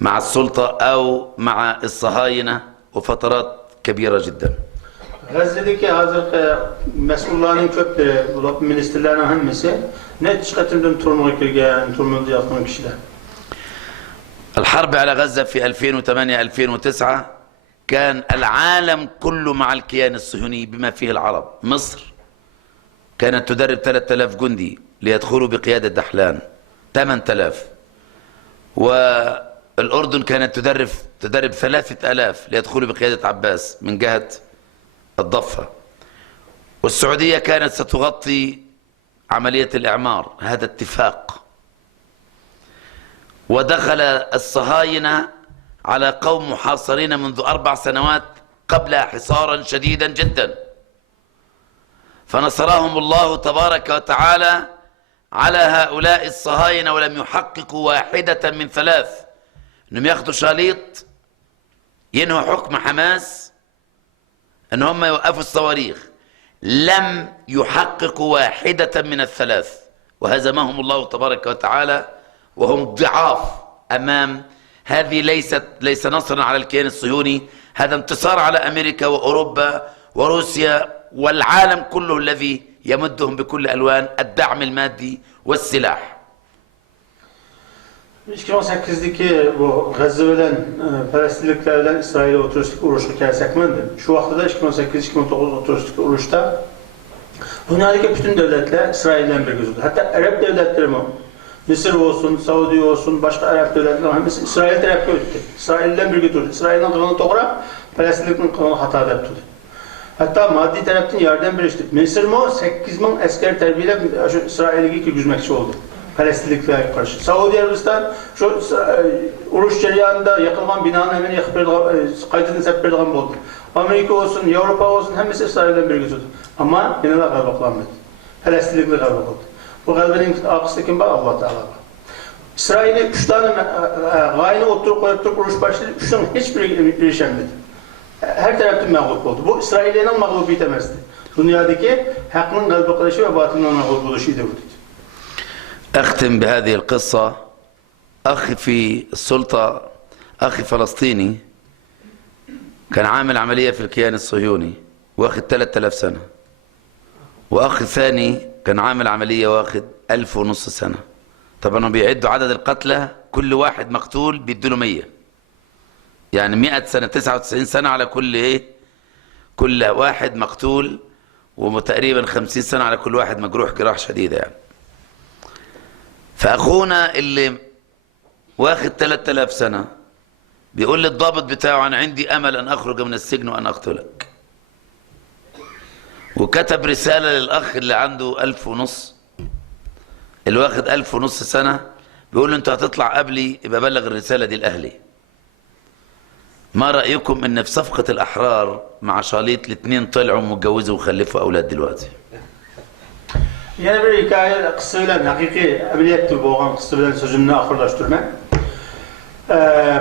مع السلطة أو مع الصهاينة وفترات كبيرة جدا. G'azzadagi hozirgi mas'ullarning ko'plari, bular ministerlarning hammasi necha qatimdan turmaga kelgan, turmada yotgan kishilar. الحرب على غزة في 2008-2009 كان العالم كله مع الكيان الصهيوني بما فيه العرب. مصر كانت تدرب 3000 جندي ليدخلوا بقيادة دحلان، 8000. والأردن كانت تدرب 3000 ليدخلوا بقيادة عباس من جهة الضفة. والسعودية كانت ستغطي عملية الإعمار، هذا اتفاق. ودخل الصهاينة على قوم محاصرين منذ 4 سنوات قبلها حصارا شديدا جدا، فنصرهم الله تبارك وتعالى على هؤلاء الصهاينة، ولم يحققوا واحدة من 3. انهم ياخذوا شاليط ينهوا حكم حماس ان هم يوقفوا الصواريخ، لم يحققوا واحدة من 3، وهزمهم الله تبارك وتعالى وهم ضعاف امام هذه. ليس نصرا على الكيان الصهيوني، هذا انتصار على امريكا واوروبا وروسيا والعالم كله الذي يمدهم بكل الوان الدعم المادي والسلاح. 2008'deki bu Gazze bilen Filistinlikler bilen İsrail'e oturuşluk uğraşık kelsekmendi. Şu vaxtıda 2008-2009 oturuşluk uğraşta dünyadaki bütün devletler İsrail'den bir gözüdür. Hatta Arap devletleri mi? Mısır olsun, Saudi olsun, başka Arap devletler hepsi İsrail tarafı öttü. İsrail'den bir götürdü. İsrail'in kılını doğra, Filistinlik'in kılını hata yaptı. Hatta maddi taraftan yardım birleşti. Mısır mı 8000 asker terbiyle İsrail'e güzmekçi oldu. Filistinlikler'e karşı. Saudi Arabistan şu uruş cereyanında yakılgan binanın hemen yakıp kaydını sepirdiğen oldu. Amerika olsun, Avrupa olsun hepsi İsrail'den bir gözüdü. Ama yine de galibaklanmadı. Filistinlikler galibak oldu. Bu galibinin arkasında kim var? Allah Teala var. İsrail'e 3 tane gayını oturup koyup uruş başladı. 3 tane hiçbiri erişemedi. Her taraftan mağlup oldu. Bu İsrail'in mağlubiyeti emezdi. Dünyadaki hakkının galibak oluşu ve batının mağlup oluşuydu bu. أختم بهذه القصة. أخي في السلطة، أخي فلسطيني كان عامل عملية في الكيان الصهيوني واخد 3000 سنة، وأخي ثاني كان عامل عملية واخد 1500 سنة. طبعا بيعدوا عدد القتلى، كل واحد مقتول بيديله 100، يعني 100 سنة 99 سنة على كل واحد مقتول، وتقريبا 50 سنة على كل واحد مجروح جراح شديدة يعني. فأخونا اللي واخد 3000 سنة بيقول للضابط بتاعه أنا عندي أمل أن أخرج من السجن وأن أقتلك. وكتب رسالة للأخ اللي عنده 1500، اللي واخد 1500 سنة، بيقول له أنت هتطلع قبلي، يبقى بلغ الرسالة دي لأهلي. ما رأيكم ان في صفقة الاحرار مع شاليط الاثنين طلعوا متجوزوا وخلفوا اولاد دلوقتي؟ Yana bir hikaye kısa bilen hakiki ameliyatı boğan kısa bilen sözümünü ahırlaştırma.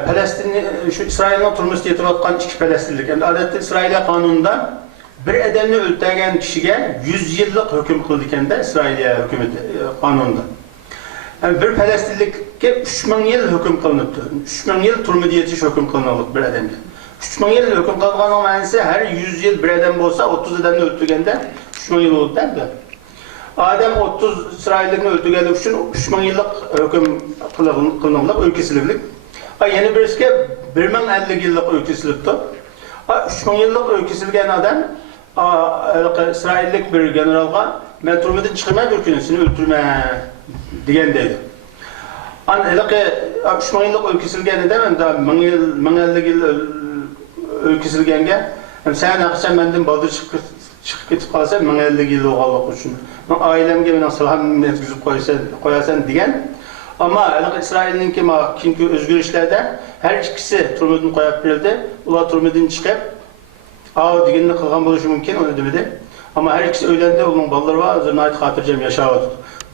Palestin şu İsrail'in turmuş yetiratkan iki Palestinlik. Yani adette İsrail kanununda bir adamni öldürgen kişiye 100 yıllık hüküm kıldıkken de İsrail hükümeti kanununda. Yani bir Palestinlik'e 3000 yıl hüküm kılınıptı. 3000 yıl turmuş yetiş hüküm kılınılık bir adamda. 3000 yıl hüküm kılınanın manisi her 100 yıl bir adam olsa 30 adamni öldürgen de 3000 yıl oldu derdi. Adem 30 İsrail'in öldürgenlik için 3000 yıllık hüküm kılınılık, ülkesizlik. Yeni birisi 1050 yıllık ülkesizlikti. 3000 yıllık ülkesizliğin adam İsraillik bir generalga ben turmadan çıkmaya bir seni öldürme diyen dedi. Anladık 3000 yıllık ülkesizliğin adam da 1050 yıl ülkesizliğin sen akşam benden baldır çıkıp gidip kalsan 1050 yıl oğallık için. Ailemge ben salam mevzuzub koyasan diyen. Ama İsrail'in kimki özgür işlerde her ikisi turmadan koyup verildi. Ular turmadan çıkıp ağ digenini kılgan buluşu mümkün onu demedi. Ama her ikisi öğlendi, onun balları var, zırnayet hatırcam yaşadı.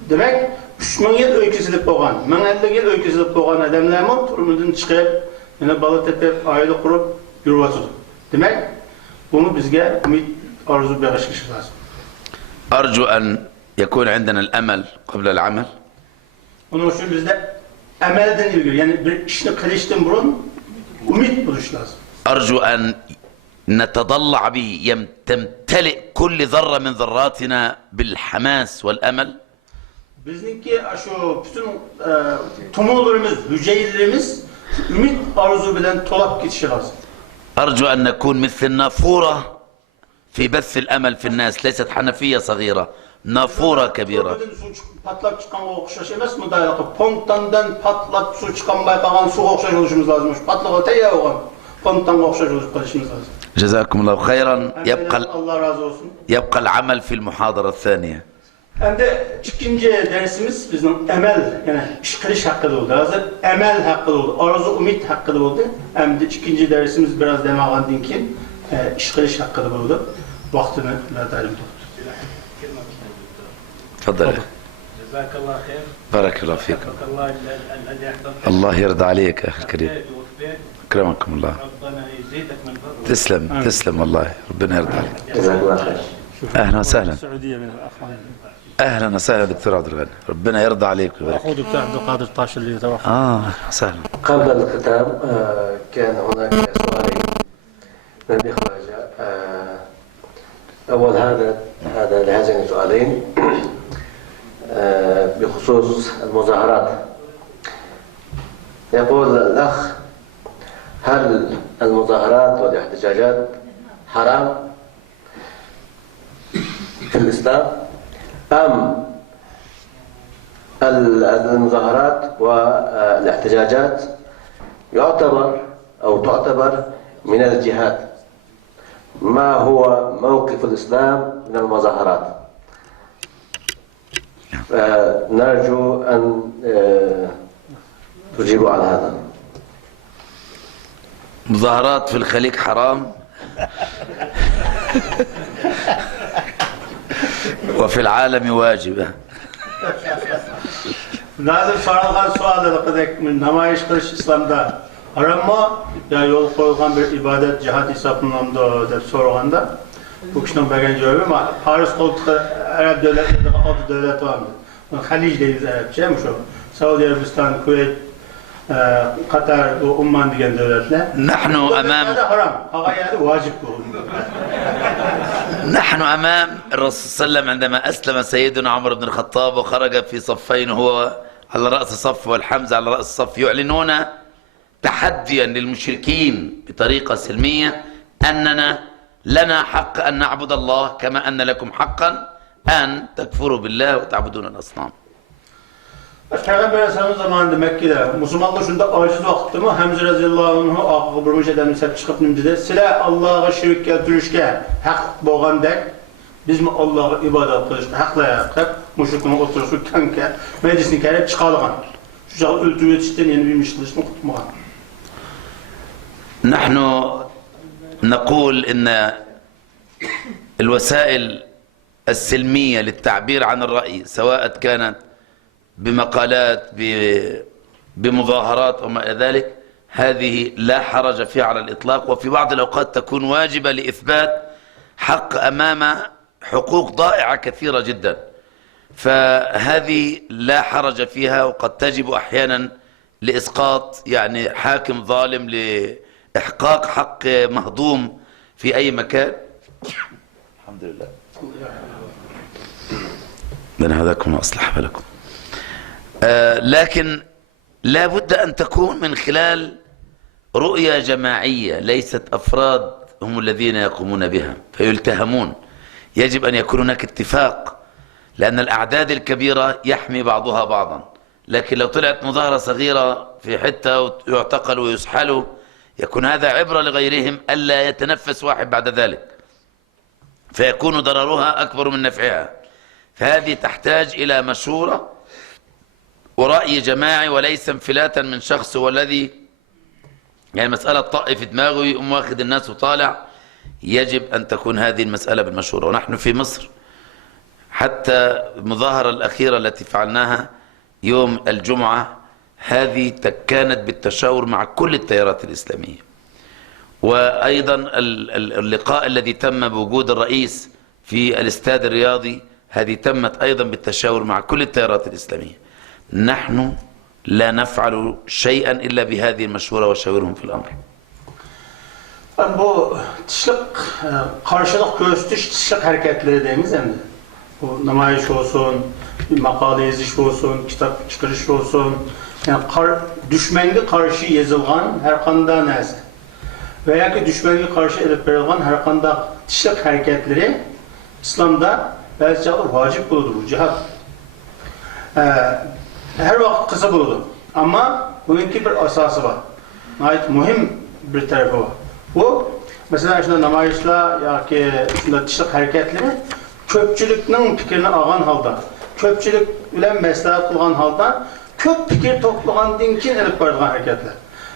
Demek 3000 yıl öyküsülük boğan, 1050 yıl öyküsülük boğan adamlarımın turmadan çıkıp yine balı tepip, aile kurup yürüvatı. Demek bunu bizge ümit arzu bağışkışı lazım. أرجو أن يكون عندنا الأمل قبل العمل. Onun için bizde emelden ilgili, yani bir işini kılıştan burun ümit buluş lazım. أرجو أن نتضلع به تمتلئ كل ذرة من ذراتنا بالحماس والأمل. Bizimki şu bütün tumullarımız, hücrelerimiz ümit arzu bilen tolap geçişi lazım. أرجو أن نكون مثل النافورة في بث الأمل في الناس، ليست حنفية صغيرة، نافورة كبيرة. Patlap çıkan o okşaş emez mi dayalı? Pontandan patlap su çıkan baykagan su okşaş oluşumuz lazım. Patlağa teyye oğan. Pontan okşaş oluş kalışımız lazım. جزاكم الله خيرا. Allah razı olsun. يبقى العمل في المحاضرة الثانية. Hem de ikinci dersimiz bizim emel, yani iş kılış hakkında oldu. Hazır emel hakkında oldu. Arzu ümit hakkında oldu. Hem de ikinci dersimiz biraz demağın dinkin iş kılış hakkında oldu. Vaktini talim tuttu. تفضل. جزاك الله خير. بارك الله فيكم. وفق الله الذي يحفظك. الله يرضى عليك يا أخي الكريم. ويوفقك. أكرمكم الله. ربنا يزيدك من فضله. تسلم تسلم والله، ربنا يرضى عليك. جزاك الله خير. أهلا وسهلا. السعودية من الأخوان. أهلا وسهلا دكتور عبد الغني، ربنا يرضى عليك ويبارك. أخوه دكتور عبد القادر طاش اللي توفى. سهلا. قبل الختام كان هناك سؤالين من الإخوة. أول هذا لهذين السؤالين بخصوص المظاهرات. يقول الأخ: هل المظاهرات والاحتجاجات حرام في الإسلام أم المظاهرات والاحتجاجات تعتبر من الجهاد؟ ما هو موقف الإسلام من المظاهرات؟ نرجو أن تجيبوا على هذا. مظاهرات في الخليج حرام وفي العالم واجبة. Nazır sorulgan sualları kadar namayiş kılış İslam'da haram mı? Ya yol koyulgan bir ibadet cihat hesabından da dep sorulganda bu kişinin bergen cevabı ama Paris koltuğu Arap devletlerinde adı devlet var mı? Halic deyiz Arapça mı şu? Saudi Arabistan, Kuveyt, Katar, Umman diyen devletler. نحن أمام haram. Haga yani vacip bu. نحن أمام الرسول صلى الله عليه وسلم عندما أسلم سيدنا عمر بن الخطاب وخرج في صفين هو على رأس صف والحمزة على رأس الصف يعلنون تحديا للمشركين بطريقة سلمية أننا لنا حق أن نعبد الله كما أن لكم حقا أن تكفروا بالله وتعبدون الأصنام. Peygamber Aleyhisselam'ın zamanında Mekke'de Müslümanlar şunda aciz vakitti mi? Hamza razıyallahu anh'u akı burmuş edemini sep çıkıp nimdi. Sila Allah'a şirk keltirişke hak boğan dek biz mi Allah'a ibadet kılışke haklayak hep müşrikine oturuşu kanka meclisini kerep çıkalıgan. Şu çağı öldürü yetişten yeni bir mişkılışını kutmagan. نحن نقول إن الوسائل السلمية للتعبير عن الرأي سواء كانت بمقالات بمظاهرات وما إلى ذلك هذه لا حرج فيها على الإطلاق، وفي بعض الأوقات تكون واجبة لإثبات حق أمام حقوق ضائعة كثيرة جدا، فهذه لا حرج فيها، وقد تجب أحيانا لإسقاط يعني حاكم ظالم لإحقاق حق مهضوم في أي مكان. الحمد لله. من هداكم وأصلح بالكم. لكن لا بد أن تكون من خلال رؤية جماعية، ليست أفراد هم الذين يقومون بها فيلتهمون. يجب أن يكون هناك اتفاق، لأن الأعداد الكبيرة يحمي بعضها بعضا، لكن لو طلعت مظاهرة صغيرة في حتة ويعتقلوا ويسحلوا يكون هذا عبرة لغيرهم ألا يتنفس واحد بعد ذلك، فيكون ضررها أكبر من نفعها. فهذه تحتاج إلى مشورة ورأي جماعي، وليس انفلاتا من شخص هو الذي يعني مسألة طاء في دماغه يقوم واخد الناس وطالع. يجب أن تكون هذه المسألة بالمشورة. ونحن في مصر حتى المظاهرة الأخيرة التي فعلناها يوم الجمعة هذه كانت بالتشاور مع كل التيارات الإسلامية، وأيضا اللقاء الذي تم بوجود الرئيس في الاستاد الرياضي هذه تمت أيضا بالتشاور مع كل التيارات الإسلامية. نحن لا نفعل شيئا إلا بهذه المشورة وشاورهم في الأمر. Bu karşılık gösteriş dışlık hareketleri deyimiz hem de. Bu namayiş olsun, bir makale yazış olsun, kitap çıkarış olsun. Yani düşmenge karşı yazılgan her kanda neyse. Veya ki düşmenge karşı edip verilgan her kanda dışlık hareketleri İslam'da bazı çağlar vacip buludur bu cihat. Her vakit kısa buludur. Ama bununki bir asası var. Ait mühim bir tarafı var. Bu mesela şunda namayışla ya ki şunda dışlık hareketleri köpçülüknün fikrini algan halda, köpçülük bilen məsləhət kılgan halda köp fikir toplagan dinkin elip barıdığan hareketler.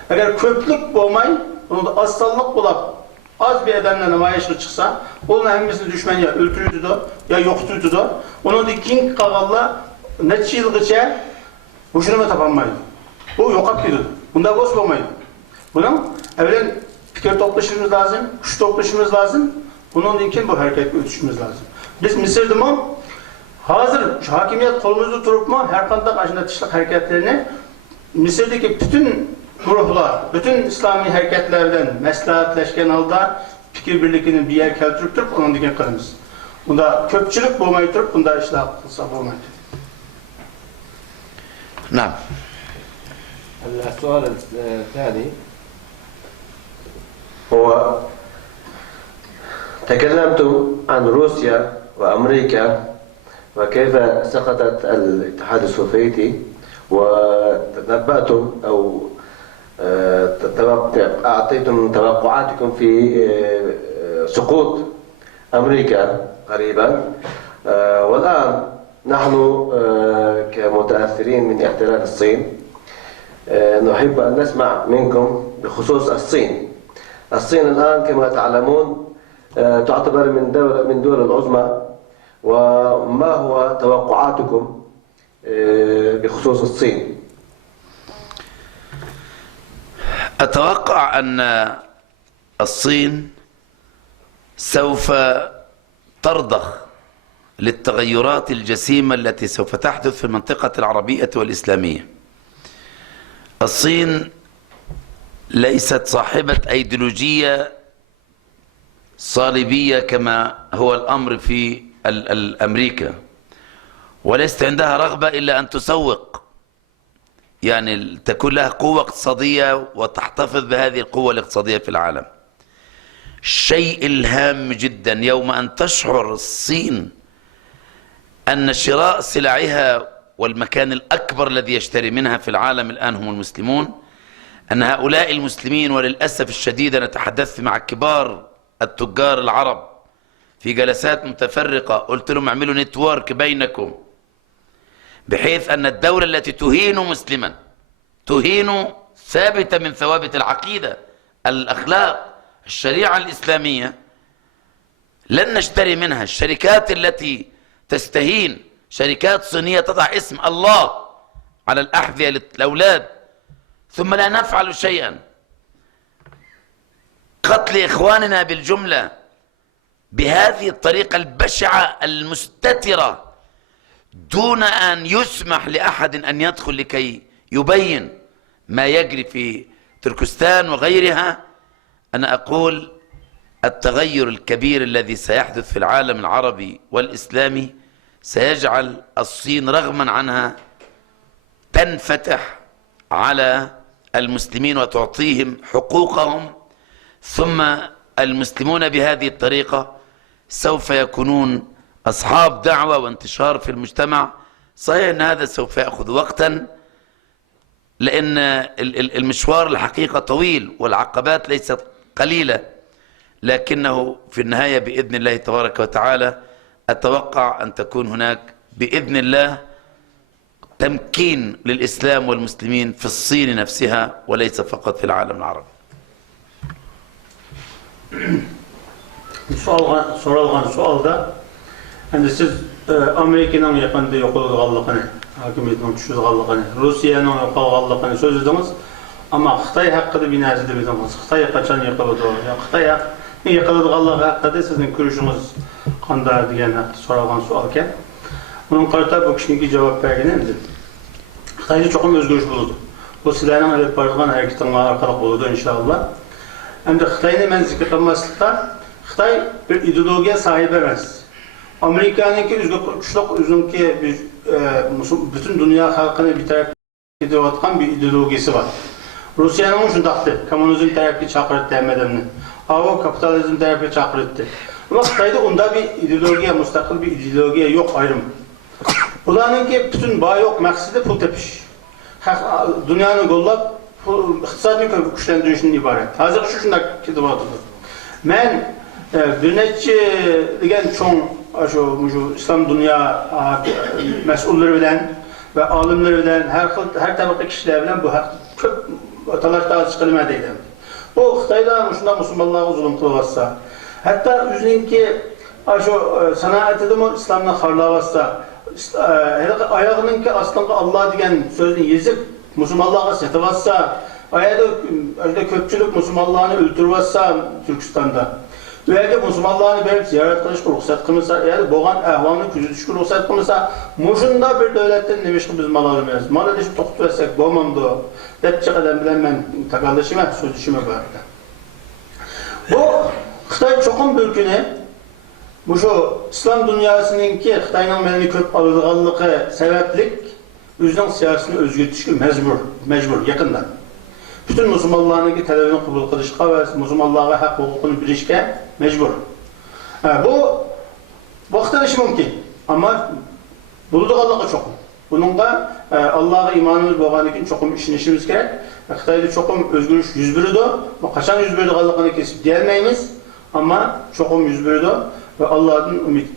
Eğer köplük olmay, onu da azsallık bulap az bir edenle namayışlı çıksa, onun hemmisini düşman ya öldürüydü de ya yokturdu da, onu da king kagalla neçə yıl geçe boşuna mı tapanmaydı. Bu yokap gidiyordu. Bunda boş olmaydı. Bunun evvelen fikir toplaşmamız lazım, güç toplaşmamız lazım. Bunun için bu hareketle ötüşmemiz lazım. Biz Mısır'da mı hazır hakimiyet kolumuzda durup mu her kandak aşında dışlık hareketlerini Mısır'daki bütün gruplar, bütün İslami hareketlerden məsləhətləşkən halda fikir birlikinin bir yer keltirip durup onun dikini kılımız. Bunda köpçülük bulmayı durup bunda işler kılsa bulmayı. نعم. السؤال الثاني هو تكلمتم عن روسيا وأمريكا وكيف سقطت الاتحاد السوفيتي وتنبأتم أو أعطيتم توقعاتكم في سقوط أمريكا قريبا، والآن نحن كمتأثرين من احتلال الصين نحب أن نسمع منكم بخصوص الصين. الصين الآن كما تعلمون تعتبر من دول العظمى، وما هو توقعاتكم بخصوص الصين؟ أتوقع أن الصين سوف ترضخ للتغيرات الجسيمة التي سوف تحدث في المنطقة العربية والإسلامية. الصين ليست صاحبة أيديولوجية صليبية كما هو الأمر في أمريكا، وليست عندها رغبة إلا أن تسوق، يعني تكون لها قوة اقتصادية وتحتفظ بهذه القوة الاقتصادية في العالم. الشيء الهام جدا يوم أن تشعر الصين أن شراء سلعها والمكان الأكبر الذي يشتري منها في العالم الآن هم المسلمون، أن هؤلاء المسلمين وللأسف الشديد أنا تحدثت مع كبار التجار العرب في جلسات متفرقة، قلت لهم اعملوا نتورك بينكم بحيث أن الدولة التي تهين مسلما تهين ثابتة من ثوابت العقيدة الأخلاق الشريعة الإسلامية لن نشتري منها. الشركات التي تستهين، شركات صينية تضع اسم الله على الأحذية للأولاد ثم لا نفعل شيئا. قتل إخواننا بالجملة بهذه الطريقة البشعة المستترة دون أن يسمح لأحد أن يدخل لكي يبين ما يجري في تركستان وغيرها. أنا أقول التغير الكبير الذي سيحدث في العالم العربي والإسلامي سيجعل الصين رغما عنها تنفتح على المسلمين وتعطيهم حقوقهم، ثم المسلمون بهذه الطريقة سوف يكونون أصحاب دعوة وانتشار في المجتمع. صحيح أن هذا سوف يأخذ وقتا لأن المشوار الحقيقة طويل والعقبات ليست قليلة، لكنه في النهاية بإذن الله تبارك وتعالى أتوقع أن تكون هناك بإذن الله تمكين للإسلام والمسلمين في الصين نفسها وليس فقط في العالم العربي. Sorulgan sualda endi siz Amerika'nın yakında yok olganligini, hakimiyetinin tushirganligini, Rusiyaning yo'qolganligini so'zladingiz. Ama Xitoy haqida bir narsa dedingiz. Xitoy qachon yiqiladi? Ya Xitoy yiqiladiganligi haqida sizning ko'rishingiz qanday degan so'ralgan savol ekan. Bunun qarata bu kishiga javob bergan endi. Xitoyda cho'qim o'zgarish bo'ladi. Bu sizlarning olib borgan harakatinglar orqali bo'ladi inshaalloh. Endi Xitoyni men zikr qilmaslikda Xitoy bir ideologiya sahibi emas. Amerika'nınki üzünki bütün dünya halkını bir taraf ediyorken bir ideologisi var. Rusya'nın şundaktı, komünizm tarafı çakırdı demedimni. Ava kapitalizm tarafı çakırdı. Ama Xitoyda onda bir ideologiya, müstakil bir ideologiya yok ayrım. Bunlarınki bütün bağı yok, maksidi pul tepiş. Dünyanın gollab, iktisadını güçlendirişinin ibaret. Hazır şundak kitap atıdır. Ben bir neçe degen çoğun şu İslam dünya mesulları bilen ve alimleri bilen her tabaka kişiler bilen bu çok talaşta çıkılma deydim. O Xitoyda şunda Müslümanlığa zulüm kılıvassa, hatta üzerinki şu sanayetinde mi İslam'la harlavassa, ayağının ki aslında Allah degen sözünü yazıp Müslümanlığa satıvassa, ayağında köpçülük Müslümanlığını öldürvassa Türkistan'da. Ve Müslümanlarını verip ziyaret kılışkı ruhsat kılmışsa, yani boğan ahvalını küzütüşkü ruhsat kılmışsa, muşunda bir devletten demişki biz mal alamayız. Mal edişip tokut versek boğmamdı o. Depçe kadar bilen ben takaldışıma, sözüşüme vardı. Bu Xitoy çoğun bölkünü, bu şu İslam dünyasının ki Xitoy'nın belini köp alıdığanlığı sebeplik, yüzden siyasetini özgürtüşkü mecbur, yakından. Bütün Müslümanlarınki talebini kabul kılışka ve Müslümanlığa hak hukukunu bilişke mecbur. Bu vakti işi mümkün ama bulduğallığı çokum. Bununla Allah'a imanımız boğan için çokum işimiz gerek. Xitoyda çokum özgürlük 101'di. Kaçan 101'di kesip gelmeyimiz ama çokum 101'di ve Allah'ın ümit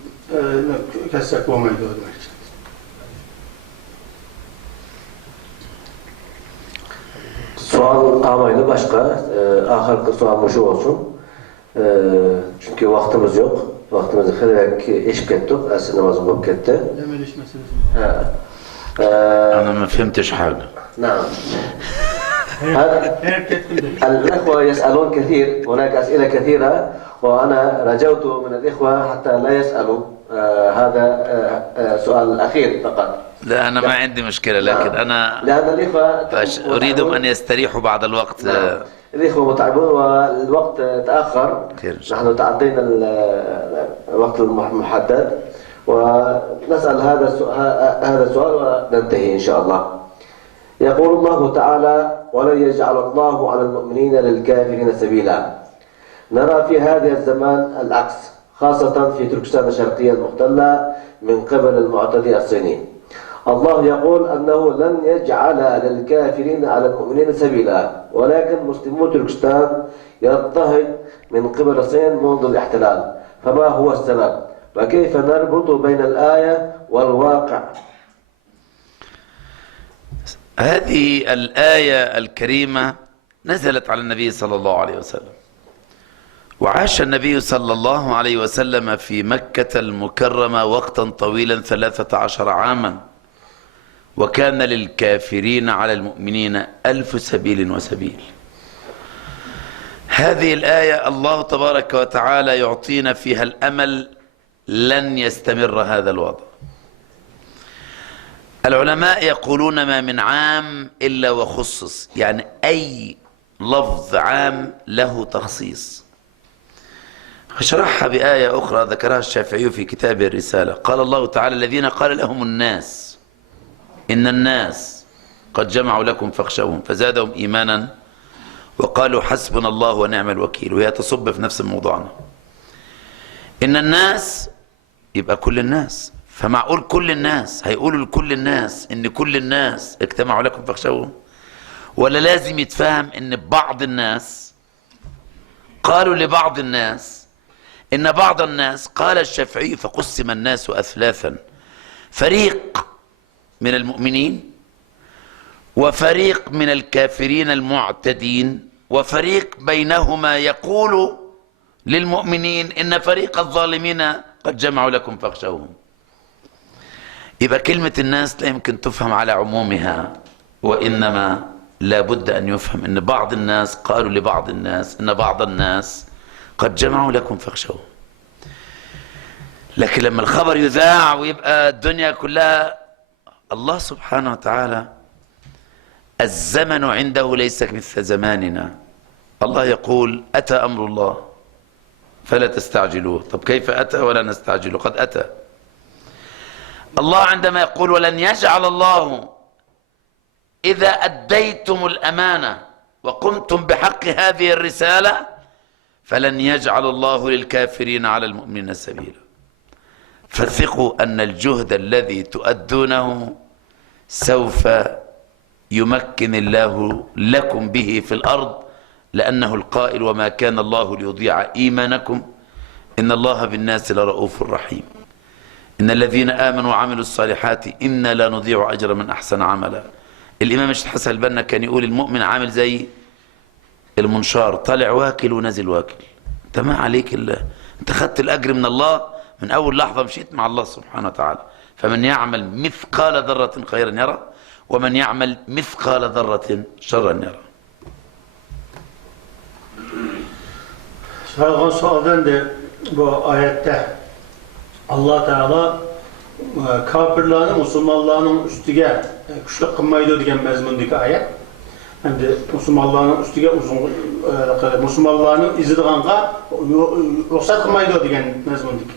kessek olmaydı demek. Sual amaylı başka, ahirki sual şu olsun. Çünkü vaktimiz yok. Vaktimizi xirek eşip ettik, asr namazı bulup gitti. أنا ما فهمتش حاجة. نعم. الإخوة يسألون كثير، هناك أسئلة كثيرة وأنا رجوت من الإخوة حتى لا يسألوا هذا سؤال الأخير فقط. لا أنا ما عندي مشكلة لكن أنا لأن الإخوة أريدهم أن يستريحوا بعد الوقت. نعم. الإخوة متعبون والوقت تأخر. نحن تعدينا الوقت المحدد ونسأل هذا السؤال وننتهي إن شاء الله. يقول الله تعالى: ولن يجعل الله على المؤمنين للكافرين سبيلا. نرى في هذا الزمان العكس، خاصة في تركستان الشرقية المحتلة من قبل المعتدي الصيني. الله يقول أنه لن يجعل للكافرين على المؤمنين سبيلا، ولكن مسلمو تركستان يضطهد من قبل الصين منذ الاحتلال. فما هو السبب؟ وكيف نربط بين الآية والواقع؟ هذه الآية الكريمة نزلت على النبي صلى الله عليه وسلم، وعاش النبي صلى الله عليه وسلم في مكة المكرمة وقتا طويلا 13 عاما، وكان للكافرين على المؤمنين 1000 سبيل وسبيل. هذه الآية الله تبارك وتعالى يعطينا فيها الأمل لن يستمر هذا الوضع. العلماء يقولون ما من عام إلا وخصص، يعني أي لفظ عام له تخصيص. شرحها بآية أخرى ذكرها الشافعي في كتابه الرسالة. قال الله تعالى: الذين قال لهم الناس إن الناس قد جمعوا لكم فاخشوهم فزادهم إيمانا وقالوا حسبنا الله ونعم الوكيل. وهي تصب في نفس موضوعنا. إن الناس يبقى كل الناس، فمعقول كل الناس هيقولوا لكل الناس إن كل الناس اجتمعوا لكم فاخشوهم؟ ولا لازم يتفهم إن بعض الناس قالوا لبعض الناس إن بعض الناس؟ قال الشافعي: فقسم الناس أثلاثا، فريق من المؤمنين وفريق من الكافرين المعتدين وفريق بينهما يقول للمؤمنين إن فريق الظالمين قد جمعوا لكم فاخشوهم. يبقى كلمة الناس لا يمكن تفهم على عمومها، وإنما لا بد أن يفهم أن بعض الناس قالوا لبعض الناس إن بعض الناس قد جمعوا لكم فاخشوهم. لكن لما الخبر يذاع ويبقى الدنيا كلها، الله سبحانه وتعالى الزمن عنده ليس مثل زماننا. الله يقول: أتى أمر الله فلا تستعجلوه. طب كيف أتى ولا نستعجله؟ قد أتى. الله عندما يقول: ولن يجعل الله إذا أديتم الأمانة وقمتم بحق هذه الرسالة فلن يجعل الله للكافرين على المؤمنين سبيلا. فثقوا أن الجهد الذي تؤدونه سوف يمكن الله لكم به في الأرض، لأنه القائل: وما كان الله ليضيع إيمانكم إن الله بالناس لرؤوف رحيم. إن الذين آمنوا وعملوا الصالحات إنا لا نضيع أجر من أحسن عملا. الإمام الشيخ حسن البنا كان يقول: المؤمن عامل زي المنشار، طالع واكل ونزل واكل. أنت ما عليك إلا أنت خدت الأجر من الله من أول لحظة مشيت مع الله سبحانه وتعالى. فمن يعمل مثقال ذرة خيرا يرى ومن يعمل مثقال ذرة شرا يرى. Sorulgan sualdan da bu ayette Allah Teala kafirlerin Müslümanların üstüge güçlük kılmaydı diyen mezmundaki ayet. Hem de Müslümanların üstüge Müslümanların izdiğanğa ruhsat kılmaydı diyen mezmundaki.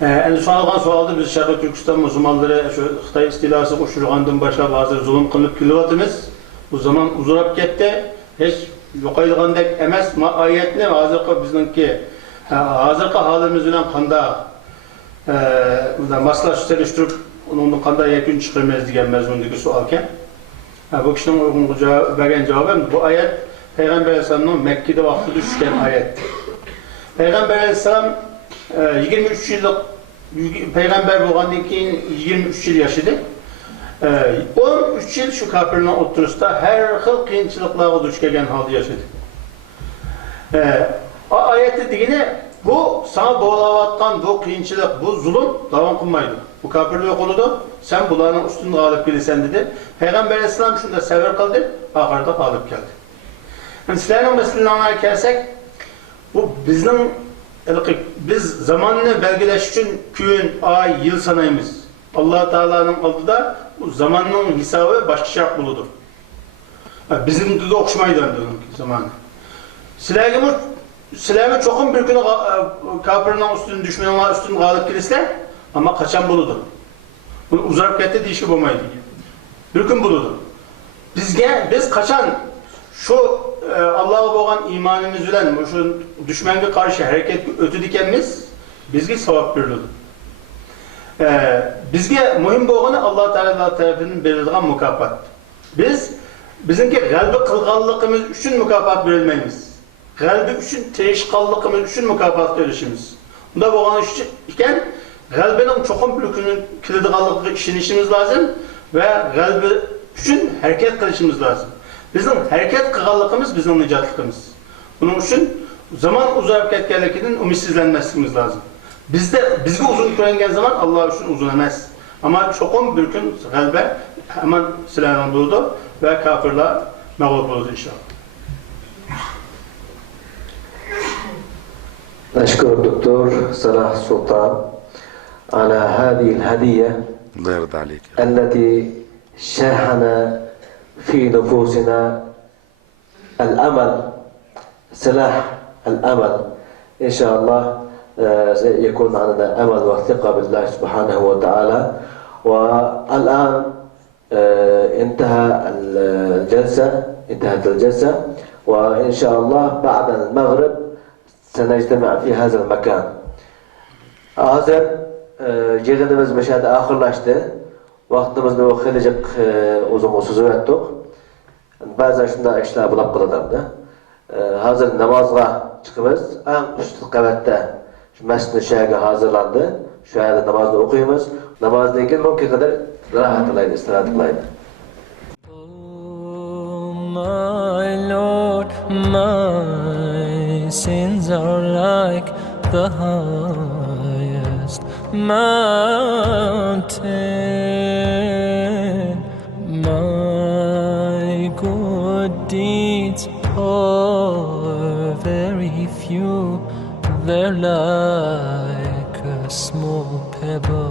Endi sorulgan sualda biz Şarkı Türkistan Müslümanları şu Xitay istilası uçurgandan başlap hazır zulüm kılıp kelyapmiz. Bu zaman uzurap ketdi. Hiç yo'qaydigandek emas. Ma oyatni hozirgi bizningki hozirgi holimiz bilan qanday maslashtirib undan qanday yakun chiqaramiz degan mazmundagi savol ekan. Bu kishining uygun bergan javobi bu oyat Payg'ambar alayhisolamning Makkada vaqtida tushgan oyat. Payg'ambar alayhisolam 23 yillik payg'ambar bo'lgandan keyin 23 yil yashadi. 13 yil shu kafirning o'rtasida har xil qiyinchiliklarga duch kelgan holda yashadi. Oyatda degani bu sana bo'layotgan bu qiyinchilik, bu zulm davom qilmaydi. Bu kafirlik qo'lida sen bularning ustidan g'olib kelasan dedi. Payg'ambar alayhisalom shunda sabr qildi, oxirida g'olib keldi. Endi sizlarning masalalarga kelsak, bu bizning biz zamanını belgeleş için gün, ay, yıl sanayımız. Allah Teala'nın aldıda bu zamanın hesabı başka şey buludur. Bizimki okşmaydı zamanı. Silahımı çokun bir günü kafirinin üstünün, düşmanın üstünün galip gelirse ama kaçan buludur. Bunu uzarıp gitti dişi bulmaydı. Bir gün buludur. Biz kaçan şu Allah'a boğan imanımız bilen şu düşmana karşı hareket ötüdikemiz bizge sevap verildi. Bizge mühim boğanı Allah Teala tarafından verildiğin mükafat. Bizimki kalbi kılganlığımız üçün mükafat verilmemiz. Kalbi üçün teşkallıkımız üçün mükafat verişimiz. Bunda boğan iken kalbinin çokum bülükünün kilidi kallığı işinişimiz lazım ve kalbi üçün hareket kılışımız lazım. Bizim hareket kılganlığımız bizim nicatlığımız. Bunun için zaman uzayıp ketkenlikinin ümitsizlenmesimiz lazım. Bizge uzun sürengen zaman Allah için uzun emez. Ama çokum bir gün galbe hemen silahla buldu ve kafirler mağlup oldu inşallah. نشكر الدكتور صلاح سلطان على هذه الهدية الله يرضى عليك. التي شاحن في نفوسنا الأمل، سلاح الأمل. إن شاء الله يكون عندنا أمل وثقة بالله سبحانه وتعالى. والآن انتهت الجلسة، وإن شاء الله بعد المغرب سنجتمع في هذا المكان. Hazır yığınımız meşhede ahırlaştı. Vaktimizde o kılıcık uzun sözü ettik. Bazen şunda işler bulap kıladardı. Hazır namazga çıkımız. En üst kavette mescid-i şehirge hazırlandı. Şu yerde namazda okuyumuz. Namazdayken mümkün kadar rahat olaydı, istirahat olaydı. Oh, my Lord, my sins are like the highest mountain. My good deeds are very few. They're like a small pebble